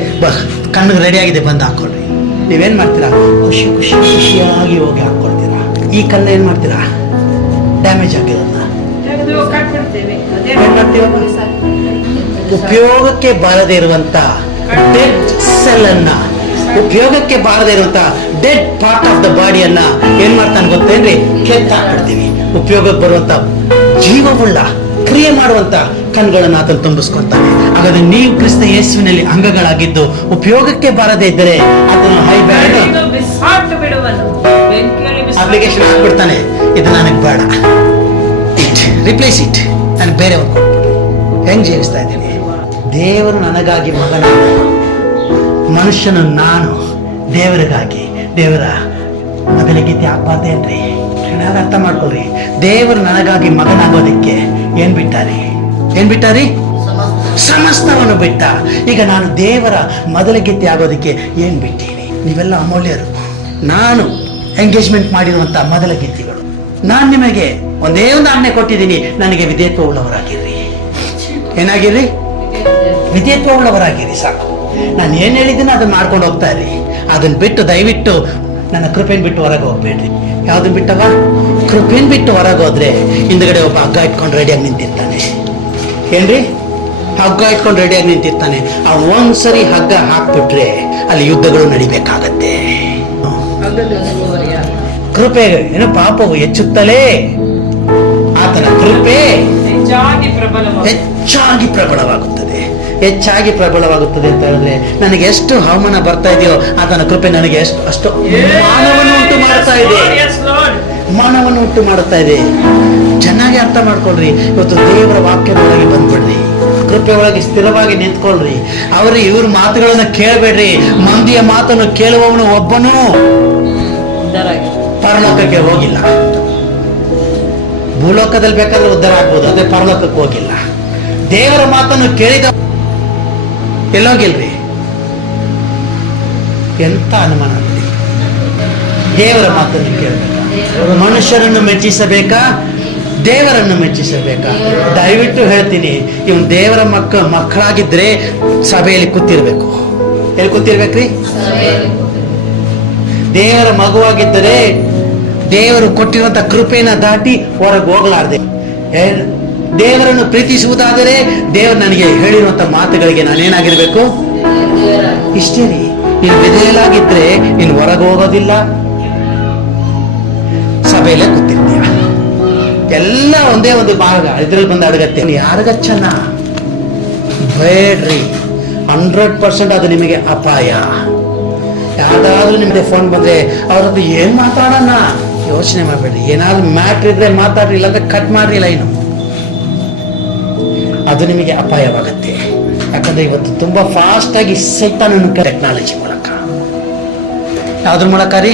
ಕಣ್ಣಿಗೆ ರೆಡಿ ಆಗಿದೆ, ಬಂದು ಹಾಕೊಳ್ರಿ. ನೀವೇನ್ ಮಾಡ್ತೀರಾ? ಖುಷಿಯಾಗಿ ಹೋಗಿ ಹಾಕೊಳ್ತೀರಾ. ಈ ಕಣ್ಣ ಏನ್ ಮಾಡ್ತೀರಾ? ಡ್ಯಾಮೇಜ್ ಆಗಿರೋದನ್ನ ಉಪಯೋಗಕ್ಕೆ ಬಾರದೇ ಇರುವಂತ ಡೆಡ್ ಸೆಲ್ ಅನ್ನ, ಉಪಯೋಗಕ್ಕೆ ಬಾರದೇ ಇರುವಂತ ಡೆಡ್ ಪಾರ್ಟ್ ಆಫ್ ದ ಬಾಡಿಯನ್ನ ಏನ್ ಮಾಡ್ತಾನೆ ಗೊತ್ತೇನ್ರಿ? ಕೆತ್ತಾಕ್ಬಿಡ್ತೀವಿ. ಉಪಯೋಗಕ್ಕೆ ಬರುವಂತ ಜೀವವುಳ್ಳ ಕ್ರಿಯೆ ಮಾಡುವಂತ ಕಣ್ಗಳನ್ನ ಆತನು ತುಂಬಿಸ್ಕೊಂತಾನೆ. ಹಾಗಾದ್ರೆ ನೀವು ಕ್ರಿಸ್ತ ಯೇಸುವಿನಲ್ಲಿ ಅಂಗಗಳಾಗಿದ್ದು ಉಪಯೋಗಕ್ಕೆ ಬಾರದೇ ಇದ್ದರೆ ಆತನು ಅಪ್ಲಿಕೇಶನ್ ಹಾಕ್ಬಿಡ್ತಾನೆ, ಇದು ನನಗೆ ಬೇಡ, ರಿಪ್ಲೇಸ್ ಇಟ್, ನಾನು ಬೇರೆ ಒಂದು ಹೆಂಗ್ ಜೀವಿಸ್ತಾ ಇದ್ದೀನಿ? ದೇವರು ನನಗಾಗಿ ಮಗನ, ಮನುಷ್ಯನು ನಾನು ದೇವರಿಗಾಗಿ. ದೇವರ ಮಗನಿಗೆ ಆಗ್ಬಾರ್ದೇನ್ರಿ? ಚೆನ್ನಾಗಿ ಅರ್ಥ ಮಾಡ್ಕೊಳ್ರಿ. ದೇವರು ನನಗಾಗಿ ಮಗನಾಗೋದಿಕ್ಕೆ ಏನ್ ಬಿಟ್ಟಾರಿ? ಸಮಸ್ತವನ್ನು ಬಿಟ್ಟ. ಈಗ ನಾನು ದೇವರ ಮೊದಲಿಗೆ ಆಗೋದಿಕ್ಕೆ ಏನ್ ಬಿಟ್ಟೀನಿ? ನೀವೆಲ್ಲ ಅಮೂಲ್ಯರು. ನಾನು ಎಂಗೇಜ್ಮೆಂಟ್ ಮಾಡಿರುವಂತ ಮೊದಲ ಗೆದ್ದಿಗಳು. ನಾನು ನಿಮಗೆ ಒಂದೇ ಒಂದು ಆಜ್ಞೆ ಕೊಟ್ಟಿದ್ದೀನಿ, ನನಗೆ ವಿಧೇಯತ್ವ ಉಳ್ಳವರಾಗಿರ್ರಿ. ಏನಾಗಿರ್ರಿ? ವಿಧೇಯತ್ವ ಉಳ್ಳವರಾಗಿರಿ, ಸಾಕು. ನಾನು ಏನ್ ಹೇಳಿದ್ದೀನಿ ಅದನ್ನ ಮಾಡ್ಕೊಂಡು ಹೋಗ್ತಾ ಇರ್ರಿ. ಅದನ್ನ ಬಿಟ್ಟು ದಯವಿಟ್ಟು ನನ್ನ ಕೃಪೆನ್ ಬಿಟ್ಟು ಹೊರಗೆ ಹೋಗ್ಬೇಡ್ರಿ. ಯಾವ್ದನ್ ಬಿಟ್ಟವ? ಕೃಪೆನ್ ಬಿಟ್ಟು ಹೊರಗೆ ಹೋದ್ರೆ ಹಿಂದ್ಗಡೆ ಒಬ್ಬ ಹಗ್ಗ ಇಟ್ಕೊಂಡು ರೆಡಿಯಾಗಿ ನಿಂತಿರ್ತಾನೆ. ಏನ್ರಿ? ಹಗ್ಗ ಇಟ್ಕೊಂಡು ರೆಡಿಯಾಗಿ ನಿಂತಿರ್ತಾನೆ. ಒಂದ್ಸರಿ ಹಗ್ಗ ಹಾಕ್ಬಿಟ್ರೆ ಅಲ್ಲಿ ಯುದ್ಧಗಳು ನಡಿಬೇಕಾಗತ್ತೆ. ಕೃಪೆ ಏನು ಪಾಪವು ಹೆಚ್ಚುತ್ತಲೇ, ಆತನ ಕೃಪೆ ಹೆಚ್ಚಾಗಿ ಪ್ರಬಲವಾಗುತ್ತದೆ ಅಂತ ಹೇಳಿದ್ರೆ ನನಗೆ ಎಷ್ಟು ಅವಮಾನ ಬರ್ತಾ ಇದೆಯೋ ಆತನ ಕೃಪೆ ನನಗೆ ಅಷ್ಟು ಮಾನವನ್ನು ಉಂಟು ಮಾಡುತ್ತಾ ಇದೆ. ಚೆನ್ನಾಗಿ ಅರ್ಥ ಮಾಡ್ಕೊಳ್ರಿ. ಇವತ್ತು ದೇವರ ವಾಕ್ಯದೊಳಗೆ ಬಂದ್ಬಿಡ್ರಿ, ಕೃಪೆ ಒಳಗೆ ಸ್ಥಿರವಾಗಿ ನಿಂತ್ಕೊಳ್ರಿ. ಇವ್ರ ಮಾತುಗಳನ್ನ ಕೇಳಬೇಡ್ರಿ. ಮಂದಿಯ ಮಾತನ್ನು ಕೇಳುವವನು ಒಬ್ಬನು ಪರಲೋಕಕ್ಕೆ ಹೋಗಿಲ್ಲ. ಭೂಲೋಕದಲ್ಲಿ ಬೇಕಾದ್ರೆ ಉದ್ಧಾರ ಆಗ್ಬೋದು, ಅದೇ ಪರಲೋಕಕ್ಕೆ ಹೋಗಿಲ್ಲ. ದೇವರ ಮಾತನ್ನು ಕೇಳಿದ ಎಲ್ಲೋಗಿಲ್ರಿ? ಎಂತ ಅನುಮಾನ? ದೇವರ ಮಾತನ್ನು ಕೇಳಬೇಕಾ? ಮನುಷ್ಯರನ್ನು ಮೆಚ್ಚಿಸಬೇಕಾ? ದೇವರನ್ನು ಮೆಚ್ಚಿಸಬೇಕಾ? ದಯವಿಟ್ಟು ಹೇಳ್ತೀನಿ, ಇವನು ದೇವರ ಮಕ್ಕಳಾಗಿದ್ರೆ ಸಭೆಯಲ್ಲಿ ಕೂತಿರ್ಬೇಕು. ಎಲ್ಲಿ ಕೂತಿರ್ಬೇಕ್ರಿ? ದೇವರ ಮಗುವಾಗಿದ್ದರೆ ದೇವರು ಕೊಟ್ಟಿರುವಂತ ಕೃಪೆನ ದಾಟಿ ಹೊರಗೆ ಹೋಗಲಾರ್ದೆ. ದೇವರನ್ನು ಪ್ರೀತಿಸುವುದಾದರೆ ದೇವರು ನನಗೆ ಹೇಳಿರುವಂತ ಮಾತುಗಳಿಗೆ ನಾನೇನಾಗಿರ್ಬೇಕು? ಇಷ್ಟೇ ರೀ. ನೀನು ವಿಧೇಯಲಾಗಿದ್ರೆ ನೀನು ಹೊರಗೆ ಹೋಗೋದಿಲ್ಲ, ಸಭೆಯಲ್ಲೇ ಕೂತಿರ್ತೀಯ. ಎಲ್ಲ ಒಂದೇ ಒಂದು ಭಾಗ, ಇದ್ರಲ್ಲಿ ಬಂದು ಅಡಗತ್ತೆ. ಯಾರಿಗಚ್ಚನ ಬೇಡ್ರಿ, 100% ಅದು ನಿಮಗೆ ಅಪಾಯ. ಯಾವ್ದಾದ್ರೂ ನಿಮಗೆ ಫೋನ್ ಬಂದ್ರೆ ಅವ್ರದ್ದು ಏನ್ ಮಾತಾಡೋಣ ಯೋಚನೆ ಮಾಡಬೇಡ್ರಿ. ಏನಾದ್ರು ಮ್ಯಾಟ್ರ್ ಇದ್ರೆ ಮಾತಾಡ್ರಿ, ಇಲ್ಲಾಂದ್ರೆ ಕಟ್ ಮಾಡ್ರಿ ಲೈನು. ಅದು ನಿಮಗೆ ಅಪಾಯವಾಗತ್ತೆ. ಯಾಕಂದ್ರೆ ಇವತ್ತು ತುಂಬಾ ಫಾಸ್ಟ್ ಆಗಿ ಸೈತಾನನ ಟೆಕ್ನಾಲಜಿ ಮೂಲಕ, ಯಾವ್ದ್ರ ಮೂಲಕ ರೀ?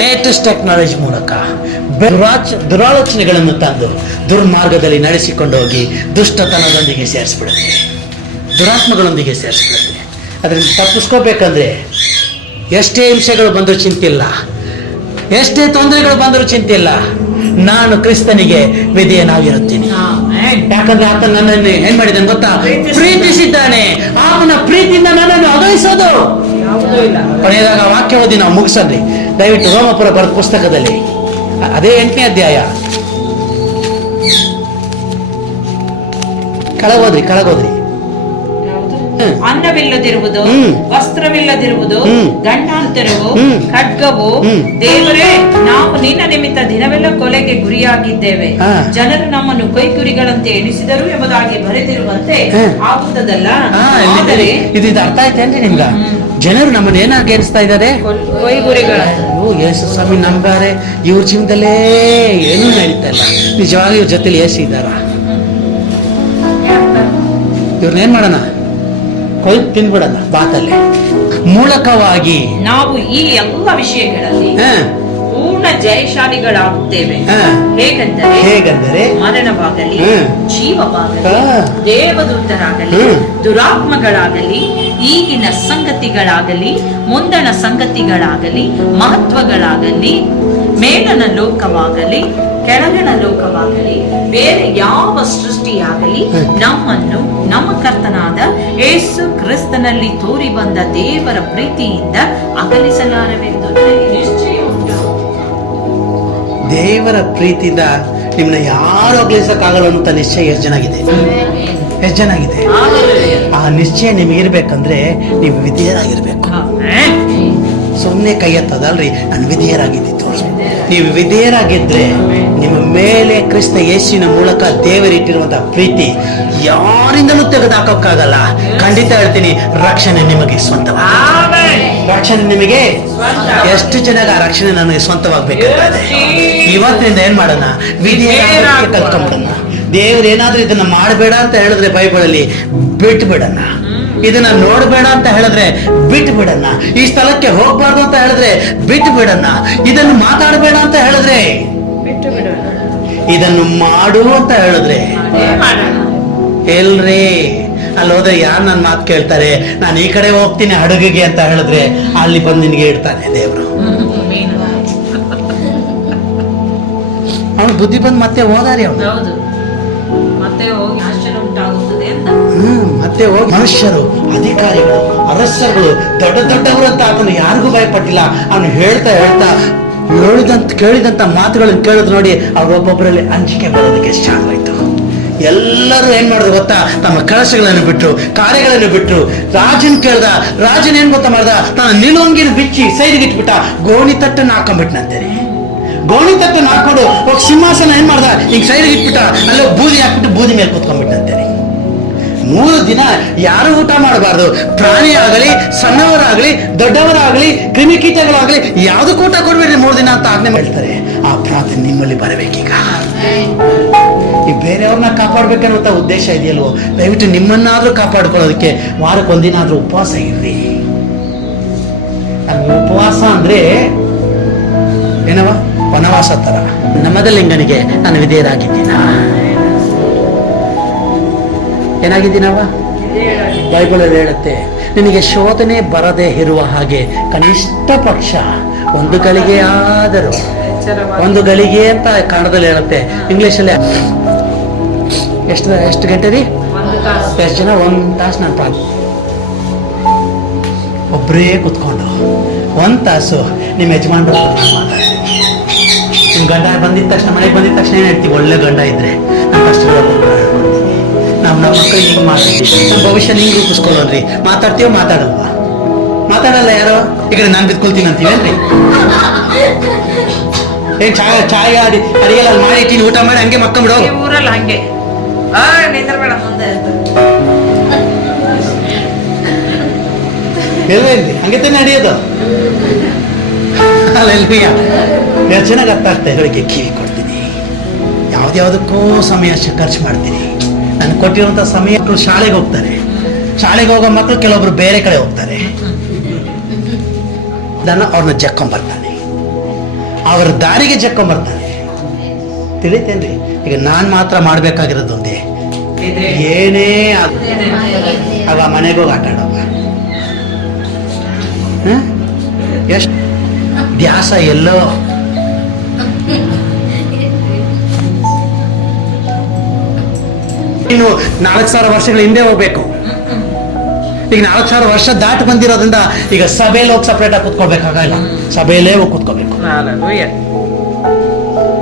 ಲೇಟೆಸ್ಟ್ ಟೆಕ್ನಾಲಜಿ ಮೂಲಕ ದುರಾಲೋಚನೆಗಳನ್ನು ತಂದು ದುರ್ಮಾರ್ಗದಲ್ಲಿ ನಡೆಸಿಕೊಂಡು ಹೋಗಿ ದುಷ್ಟತನದೊಂದಿಗೆ ಸೇರಿಸ್ಬಿಡುತ್ತೆ, ದುರಾತ್ಮಗಳೊಂದಿಗೆ ಸೇರಿಸ್ಬಿಡುತ್ತೆ. ಅದರಿಂದ ತಪ್ಪಿಸ್ಕೋಬೇಕಂದ್ರೆ ಎಷ್ಟೇ ಹಿಂಸೆಗಳು ಬಂದರೂ ಚಿಂತಿಲ್ಲ, ಎಷ್ಟೇ ತೊಂದರೆಗಳು ಬಂದರೂ ಚಿಂತಿಲ್ಲ, ನಾನು ಕ್ರಿಸ್ತನಿಗೆ ವಿಧೇಯನಾಗಿರುತ್ತೀನಿ. ಯಾಕಂದ್ರೆ ಆತ ನನ್ನನ್ನು ಏನ್ ಮಾಡಿದ್ದಾನೆ ಗೊತ್ತಾ? ಪ್ರೀತಿಸಿದ್ದಾನೆ. ಆತನ ಪ್ರೀತಿಯಿಂದ ನನ್ನನ್ನು ಅಗಲಿಸೋದು ಕೊನೆಯದಾಗ ವಾಕ್ಯ ಓದಿ ನಾವು ಮುಗಿಸನ್ರಿ ದಯವಿಟ್ಟು. ರೋಮಪುರ ಬರೆದ ಪುಸ್ತಕದಲ್ಲಿ ಅದೇ 8ನೇ ಅಧ್ಯಾಯ ಕೆಳಗೋದ್ರಿ. ಅನ್ನವಿಲ್ಲದಿರುವುದು, ವಸ್ತ್ರವಿಲ್ಲದಿರುವುದು, ಗಂಡಾಂತರವು, ಖಡ್ಗವು, ದೇವರೇ ನಾವು ನಿನ್ನ ನಿಮಿತ್ತ ದಿನವೆಲ್ಲ ಕೊಲೆಗೆ ಗುರಿಯಾಗಿದ್ದೇವೆ, ಜನರು ನಮ್ಮನ್ನು ಕೈಕುರಿಗಳಂತೆ ಎಣಿಸಿದರು ಎಂಬುದಾಗಿ ಬರೆದಿರುವಂತೆ ಆಗುತ್ತದಲ್ಲ. ಇದು ಅರ್ಥ ಆಯ್ತೇನ್ರಿ ನಿಮ್ಗ? ಜನರು ನಮ್ಮನ್ನು ಏನಾಗಿ ಎಣಿಸ್ತಾ ಇದ್ದಾರೆ? ಕೈಗುರಿಗಳ. ಯೇಸು ಸ್ವಾಮಿ ನಂಬಾರೆ, ಇವ್ರ ಜೀವನದಲ್ಲೇ ಏನೂ ನಡೀತಾ ಇಲ್ಲ. ನಿಜವಾಗಿ ಇವ್ರ ಜೊತೆಲಿ ಯೇಸು ಇದ್ದಾರ? ಇವ್ರನ್ನೇನ್ ಮಾಡೋಣ? ಕೊಯ್ದು ತಿನ್ಬಿಡೋಣ ಬಾತಲ್ಲಿ. ಮೂಲಕವಾಗಿ ನಾವು ಈ ಎಲ್ಲ ವಿಷಯಗಳಲ್ಲಿ ಪೂರ್ಣ ಜಯಶಾಲಿಗಳಾಗುತ್ತೇವೆ. ಹೇಗೆಂದರೆ ಮರಣವಾಗಲಿ, ಜೀವವಾಗಲಿ, ದೇವದೂತರಾಗಲಿ, ದುರಾತ್ಮಗಳಾಗಲಿ, ಈಗಿನ ಸಂಗತಿಗಳಾಗಲಿ, ಮುಂದಣ ಸಂಗತಿಗಳಾಗಲಿ, ಮಹತ್ವಗಳಾಗಲಿ, ಮೇಲನ ಲೋಕವಾಗಲಿ, ಕೆಳಗಣ ಲೋಕವಾಗಲಿ, ಬೇರೆ ಯಾವ ಸೃಷ್ಟಿಯಾಗಲಿ ನಮ್ಮನ್ನು ನಮ್ಮ ಕರ್ತನಾದ ಯೇಸು ಕ್ರಿಸ್ತನಲ್ಲಿ ತೋರಿ ಬಂದ ದೇವರ ಪ್ರೀತಿಯಿಂದ ಅಗಲಿಸಲಾರವೆಂದು ನನಗೆ ನಿಶ್ಚಯ ಉಂಟು. ದೇವರ ಪ್ರೀತಿಯಿಂದ ನಿಮ್ಮನ್ನ ಯಾರು ಅಗಲಿಸಕ್ಕಾಗಲ್ಲ ಅಂತ ನಿಶ್ಚಯ ಎಷ್ಟು ಚೆನ್ನಾಗಿದೆ. ಆ ನಿಶ್ಚಯ ನಿಮ್ಗೆ ಇರ್ಬೇಕಂದ್ರೆ ನೀವು ವಿಧೇಯರಾಗಿರ್ಬೇಕು. ಸುಮ್ಮನೆ ಕೈ ಎತ್ತದಲ್ರಿ, ನಾನು ವಿಧೇಯರಾಗಿದ್ದೆ ತೋರಿಸಿ. ನೀವು ವಿಧೇಯರಾಗಿದ್ರೆ ನಿಮ್ಮ ಮೇಲೆ ಕ್ರಿಸ್ತ ಯೇಸುವಿನ ಮೂಲಕ ದೇವರಿಟ್ಟಿರುವಂತಹ ಪ್ರೀತಿ ಯಾರಿಂದಲೂ ತೆಗೆದುಹಾಕೋಕ್ಕಾಗಲ್ಲ. ಖಂಡಿತ ಹೇಳ್ತೀನಿ, ರಕ್ಷಣೆ ನಿಮಗೆ ಸ್ವಂತವಾದ. ರಕ್ಷಣೆ ನಿಮಗೆ ಎಷ್ಟು ಚೆನ್ನಾಗಿ, ಆ ರಕ್ಷಣೆ ನನಗೆ ಸ್ವಂತವಾಗಬೇಕಾಗಿದೆ. ಇವತ್ತಿನಿಂದ ಏನ್ ಮಾಡೋಣ? ವಿಧೇಯರಾಗಿ ಕಲ್ತ್ಕೊಂಡ್ಬಿಡೋಣ. ದೇವ್ರು ಏನಾದ್ರೂ ಇದನ್ನ ಮಾಡಬೇಡ ಅಂತ ಹೇಳಿದ್ರೆ ಬೈಬಲಲ್ಲಿ ಬಿಟ್ಟು ಬಿಡೋಣ. ಇದನ್ನ ನೋಡ್ಬೇಡ ಅಂತ ಹೇಳಿದ್ರೆ ಬಿಟ್ಟು ಬಿಡೋಣ. ಈ ಸ್ಥಳಕ್ಕೆ ಹೋಗ್ಬಾರ್ದು ಅಂತ ಹೇಳಿದ್ರೆ ಬಿಟ್ಟು ಬಿಡೋಣ. ಇದನ್ನು ಮಾತಾಡಬೇಡ ಅಂತ ಹೇಳಿದ್ರೆ ಬಿಟ್ಟು ಬಿಡೋಣ. ಇದನ್ನು ಮಾಡು ಅಂತ ಹೇಳಿದ್ರೆ ಎಲ್ರಿ ಅಲ್ಲಿ ಹೋದ್ರೆ ಯಾರು ನನ್ನ ಮಾತು ಕೇಳ್ತಾರೆ? ನಾನು ಈ ಕಡೆ ಹೋಗ್ತೀನಿ ಹಡಗಿಗೆ ಅಂತ ಹೇಳಿದ್ರೆ ಅಲ್ಲಿ ಬಂದು ನಿನಗೆ ಇಡ್ತಾನೆ ದೇವರು. ಅವನು ಬುದ್ಧಿ ಬಂದು ಮತ್ತೆ ಹೋದಾರಿ ಅವನು. ಮತ್ತೆ ಹೋಗಿ ಆಶ್ಚರ್ಯ ಉಂಟಾಗುತ್ತದೆ ಅಂತ. ಮತ್ತೆ ಹೋಗಿ ಮನುಷ್ಯರು, ಅಧಿಕಾರಿಗಳು, ಅರಸರುಗಳು, ದೊಡ್ಡವರು ಅಂತ ಅದನ್ನು ಯಾರಿಗೂ ಭಯಪಟ್ಟಿಲ್ಲ. ಅವನು ಹೇಳ್ತಾ ಕೇಳಿದಂತ ಮಾತುಗಳನ್ನು ಕೇಳಿದ್ರು ನೋಡಿ, ಅವ್ರೊಬ್ಬೊಬ್ಬರಲ್ಲಿ ಅಂಜಿಕೆ ಬರೋದಕ್ಕೆ ಸ್ಟಾರ್ಟ್ ಆಯ್ತು. ಎಲ್ಲರೂ ಏನ್ ಮಾಡಿದ್ರು ಗೊತ್ತಾ? ತಮ್ಮ ಕಳಶಗಳನ್ನು ಬಿಟ್ರು, ಕಾರ್ಯಗಳನ್ನು ಬಿಟ್ರು. ರಾಜನ್ ಏನ್ ಗೊತ್ತಾ ಮಾಡ್ದ? ತನ್ನ ನಿಲುವಂಗಿನ ಬಿಚ್ಚಿ ಸೈಡ್ಗೆ ಇಟ್ಬಿಟ್ಟ, ಗೋಣಿ ತಟ್ಟನ್ನು ಹಾಕೊಂಡ್ಬಿಟ್ನಂತೇಳಿ. ಗೋಣಿ ತಟ್ಟನ್ನು ಹಾಕೊಂಡು ಹೋಗಿ ಸಿಂಹಾಸನ ಏನ್ ಮಾಡ್ದ? ಈಗ ಸೈಡ್ಗೆ ಇಟ್ಬಿಟ್ಟ, ಅಲ್ಲೋ ಬೂದಿ ಹಾಕ್ಬಿಟ್ಟು ಬೂದಿ ಮೇಲೆ ಕೂತ್ಕೊಂಡ್ಬಿಟ್ಟಂತೇಳಿ. 3 ದಿನ ಯಾರು ಊಟ ಮಾಡಬಾರ್ದು. ಪ್ರಾಣಿ ಆಗಲಿ, ಸಣ್ಣವರಾಗಲಿ, ದೊಡ್ಡವರಾಗಲಿ, ಕ್ರಿಮಿಕೀಟಗಳಾಗಲಿ ಯಾವುದಕ್ಕೂ ಊಟ ಕೊಡ್ಬೇಡ್ರಿ 3 ದಿನ ಅಂತ ಆಜ್ಞೆ ಮಾಡ್ತಾರೆ. ಆ ಪ್ರಾರ್ಥನೆ ನಿಮ್ಮಲ್ಲಿ ಬರಬೇಕೀಗ. ಈ ಬೇರೆಯವ್ರನ್ನ ಕಾಪಾಡ್ಬೇಕನ್ನುವಂತ ಉದ್ದೇಶ ಇದೆಯಲ್ವೋ, ದಯವಿಟ್ಟು ನಿಮ್ಮನ್ನಾದ್ರೂ ಕಾಪಾಡ್ಕೊಳ್ಳೋದಕ್ಕೆ ವಾರಕ್ಕೆ 1 ದಿನ ಆದ್ರೂ ಉಪವಾಸ ಇರ್ರಿ. ಉಪವಾಸ ಅಂದ್ರೆ ಏನವ? ವನವಾಸ ತರ. ನಮ್ಮದಲಿಂಗನಿಗೆ ನಾನು ವಿಧೇಯರಾಗಿದ್ದೀನ. ಏನಾಗಿದ್ದೀನವ? ಬೈಬಲಲ್ಲಿ ಹೇಳುತ್ತೆ, ನಿನಗೆ ಶೋಧನೆ ಬರದೇ ಇರುವ ಹಾಗೆ ಕನಿಷ್ಠ ಪಕ್ಷ 1 ಗಳಿಗೆ ಆದರೂ ಎಚ್ಚರವಾಗಿ ಒಂದು ಗಳಿಗೆ ಅಂತ ಕನ್ನಡದಲ್ಲಿ ಹೇಳುತ್ತೆ, ಇಂಗ್ಲಿಷಲ್ಲಿ ಎಷ್ಟು ಗಂಟೆ ರೀ? ಒಂದು ತಾಸು. ಎಷ್ಟು ಜನ? 1 ತಾಸು ನಾನು ಒಬ್ಬರೇ ಕುತ್ಕೊಂಡು 1 ತಾಸು ನಿಮ್ಮ ಯಜಮಾನ್ರ ಹತ್ರ ನಾನು ಮಾತಾಡ್ತೀನಿ. ನಿಮ್ಮ ಗಂಡ ಬಂದಿದ ತಕ್ಷಣ, ಮನೆಗೆ ಬಂದಿದ ತಕ್ಷಣ ಏನು ಹೇಳ್ತೀವಿ? ಒಳ್ಳೆ ಗಂಡ ಇದ್ರೆ ನಮ್ಮ ಕಷ್ಟಗಳ ನಮ್ಮ ಮಕ್ಕಳಿಗೆ ಹಿಂಗೆ ಮಾಡ್ತೀವಿ, ನಮ್ಮ ಭವಿಷ್ಯ ಹಿಂಗೆ ರೂಪಿಸ್ಕೊಳ್ಳೋನ್ರಿ. ಮಾತಾಡ್ತೀವೋ ಮಾತಾಡಲ್ವಾ? ಮಾತಾಡಲ್ಲ ಯಾರೋ. ಈಗ ನಾನು ಬಿತ್ಕೊಳ್ತೀನಿ ಅಂತೀವೇನ್ರಿ? ಏನ್ ಚಾಯ್ ಅಡಿಗೆಲ್ಲ ಮಾಡಿಟ್ಟಿನಿ, ಊಟ ಮಾಡಿ ಹಂಗೆ ಮಕ್ಕಂಬಿಡೋ. ಈ ಊರಲ್ಲಿ ಹಂಗೆ ನಿಂದ್ರಬೇಡ ಮುಂದೆ ಅಂತ. ಎಲ್ವೇನ್ರಿ? ಹಂಗೆ ತಾನೆ ನಡೆಯೋದು. ಅಲ್ಲೆಲ್ವಿಯ ಎಷ್ಟು ಚೆನ್ನಾಗಿ ಅರ್ಥ ಆಗ್ತಾ ಇರೋರಿಗೆ ಕಿವಿ ಕೊಡ್ತೀನಿ. ಯಾವ್ದ್ಯಾವ್ದಕ್ಕೂ ಸಮಯ ಖರ್ಚು ಮಾಡ್ತೀನಿ. ನಾನು ಕೊಟ್ಟಿರುವಂಥ ಸಮಯ ಮಕ್ಕಳು ಶಾಲೆಗೆ ಹೋಗ್ತಾರೆ. ಶಾಲೆಗೆ ಹೋಗೋ ಮಕ್ಕಳು ಕೆಲವೊಬ್ರು ಬೇರೆ ಕಡೆ ಹೋಗ್ತಾರೆ. ಅವ್ರನ್ನ ಜಕ್ಕೊಂಬರ್ತಾನೆ, ಅವ್ರ ದಾರಿಗೆ ಜಕ್ಕೊಂಬರ್ತಾನೆ. ತಿಳಿತೇನ್ರಿ? ಈಗ ನಾನು ಮಾತ್ರ ಮಾಡ್ಬೇಕಾಗಿರೋದು ಒಂದೇ, ಏನೇ ಆಗ ಮನೆಗೆ ಹೋಗಿ ಆಟ ಆಡೋವ. ಎಷ್ಟು ದ್ಯಾಸ ಎಲ್ಲೋ. ಇನ್ನು 4,000 ವರ್ಷಗಳ ಹಿಂದೆ ಹೋಗ್ಬೇಕು. ಈಗ 4,000 ವರ್ಷ ದಾಟಿ ಬಂದಿರೋದ್ರಿಂದ ಈಗ ಸಭೆಯಲ್ಲಿ ಹೋಗಿ ಸಪ್ರೇಟ್ ಆಗಿ ಕುತ್ಕೊಳ್ಬೇಕಾಗಲ್ಲ. ಸಭೆಯಲ್ಲೇ ಹೋಗಿ ಕುತ್ಕೋಬೇಕು.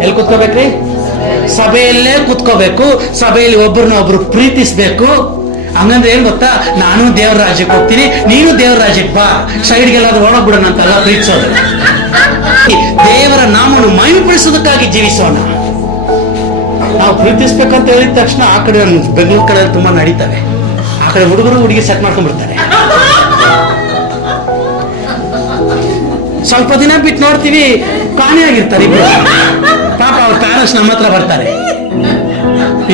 ಎಲ್ಲಿ ಕುತ್ಕೋಬೇಕ್ರಿ? ಸಭೆಯಲ್ಲೇ ಕುತ್ಕೋಬೇಕು. ಸಭೆಯಲ್ಲಿ ಒಬ್ರನ್ನ ಒಬ್ರು ಪ್ರೀತಿಸ್ಬೇಕು. ಹಂಗಂದ್ರೆ ಏನ್ ಗೊತ್ತಾ? ನಾನು ದೇವ್ರ ರಾಜ್ಯಕ್ಕೆ ಹೋಗ್ತೀನಿ, ನೀನು ದೇವ್ರ ರಾಜ್ಯಕ್ಕೆ ಬಾ, ಸೈಡ್ಗೆಲ್ಲಾದ್ರೂ ಓಡೋಗ್ಬಿಡೋಣ ಅಂತೆಲ್ಲ ಪ್ರೀತಿಸೋದು. ದೇವರ ನಾಮವನ್ನು ಮಹಿಮೆಪಡಿಸೋದಕ್ಕಾಗಿ ಜೀವಿಸೋಣ. ನಾವು ಪ್ರೀತಿಸ್ಬೇಕಂತ ಹೇಳಿದ ತಕ್ಷಣ ಆ ಕಡೆ ಬೆಂಗಳೂರು ಕಡೆ ತುಂಬಾ ನಡೀತವೆ. ಆ ಕಡೆ ಹುಡುಗರು ಹುಡುಗಿ ಸೆಟ್ ಮಾಡ್ಕೊಂಡ್ಬಿಡ್ತಾರೆ. ಸ್ವಲ್ಪ ದಿನ ಬಿಟ್ಟು ನೋಡ್ತೀವಿ, ಕಾಣೆಯಾಗಿರ್ತಾರೆ ಇಬ್ರು. ಪಾಪ ಅವ್ರ ಪ್ಯಾರೆಂಟ್ಸ್ ನಮ್ಮ ಹತ್ರ ಬರ್ತಾರೆ.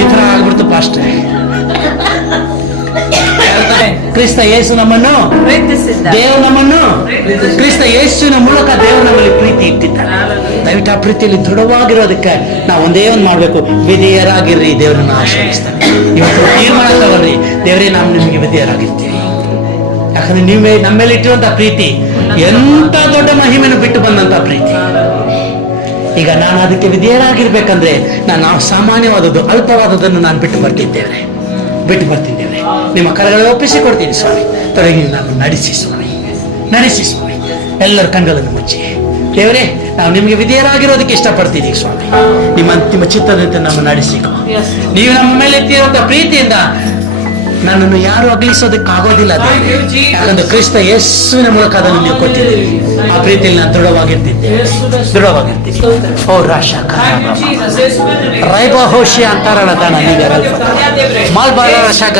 ಈ ತರ ಆಗ್ಬಿಡ್ತು ಪಾಸ್ಟ್ರೆ. ಕ್ರಿಸ್ತ ಯೇಸು ನಮ್ಮನ್ನು ಪ್ರೀತಿಸಿದ್ದ. ದೇವರು ನಮ್ಮನ್ನು ಕ್ರಿಸ್ತ ಯೇಸುವಿನ ಮೂಲಕ ದೇವರು ನಮ್ಮಲ್ಲಿ ಪ್ರೀತಿ ಇಟ್ಟಿದ್ದಾರೆ. ದಯವಿಟ್ಟು ಆ ಪ್ರೀತಿಯಲ್ಲಿ ದೃಢವಾಗಿರೋದಕ್ಕೆ ನಾವು ಒಂದೇ ಒಂದು ಮಾಡ್ಬೇಕು, ವಿಧೇಯರಾಗಿರ್ರಿ, ದೇವರನ್ನ ಆಶ್ರಯಿಸ್ತಾರೆ. ಇವತ್ತು ತೀರ್ಮಾನ ತಗೊಳ್ರಿ, ದೇವರೇ ನಾವು ನಿಮಗೆ ವಿಧೇಯರಾಗಿರ್ತೀವಿ. ಯಾಕಂದ್ರೆ ನೀವೇ ನಮ್ಮ ಮೇಲೆ ಇಟ್ಟಿರುವಂತ ಪ್ರೀತಿ ಎಂತ ದೊಡ್ಡ ಮಹಿಮೆಯನ್ನು ಬಿಟ್ಟು ಬಂದಂತ ಪ್ರೀತಿ. ಈಗ ನಾನು ಅದಕ್ಕೆ ವಿಧೇಯರಾಗಿರ್ಬೇಕಂದ್ರೆ ನಾವು ಸಾಮಾನ್ಯವಾದದ್ದು, ಅಲ್ಪವಾದದನ್ನು ನಾನು ಬಿಟ್ಟು ಬರ್ತಿದ್ದೇವೆ. ನಿಮ್ಮ ಕರಗಳಲ್ಲಿ ಒಪ್ಪಿಸಿ ಕೊಡ್ತೀನಿ ಸ್ವಾಮಿ. ತೊಡಗಿ ನಾನು ನಡೆಸಿ ಸ್ವಾಮಿ, ನಡೆಸಿ ಸ್ವಾಮಿ. ಎಲ್ಲರ ಕಣ್ಗಳನ್ನು ಮುಚ್ಚಿ, ದೇವರೇ ನಾವು ನಿಮಗೆ ವಿಧೇಯರಾಗಿರೋದಕ್ಕೆ ಇಷ್ಟಪಡ್ತಿದ್ದೀವಿ ಸ್ವಾಮಿ. ನಿಮ್ಮ ಚಿತ್ತದಂತೆ ನಮ್ಮ ನಡೆಸಿಕೊ. ನೀವು ನಮ್ಮ ಮೇಲೆ ಎತ್ತಿರುವಂತ ಪ್ರೀತಿಯಿಂದ ನನ್ನನ್ನು ಯಾರು ಅಗಲಿಸೋದಕ್ಕಾಗೋದಿಲ್ಲ. ಯಾಕಂದ್ರೆ ಕ್ರಿಸ್ತ ಯೇಸುವಿನ ಮೂಲಕ ಅದನ್ನು ನೀವು ಕೊಟ್ಟಿದ್ದೀರಿ. ಆ ಪ್ರೀತಿಯಲ್ಲಿ ನಾನು ದೃಢವಾಗಿರ್ತೀನಿ. ಓ ರಾಶಾಕ ರೈಬ ಹೋಶಿ ಅಂತಾರಲ್ಲ ತಾನ ಮಾಲ್ಬಾರ ಶಾಖ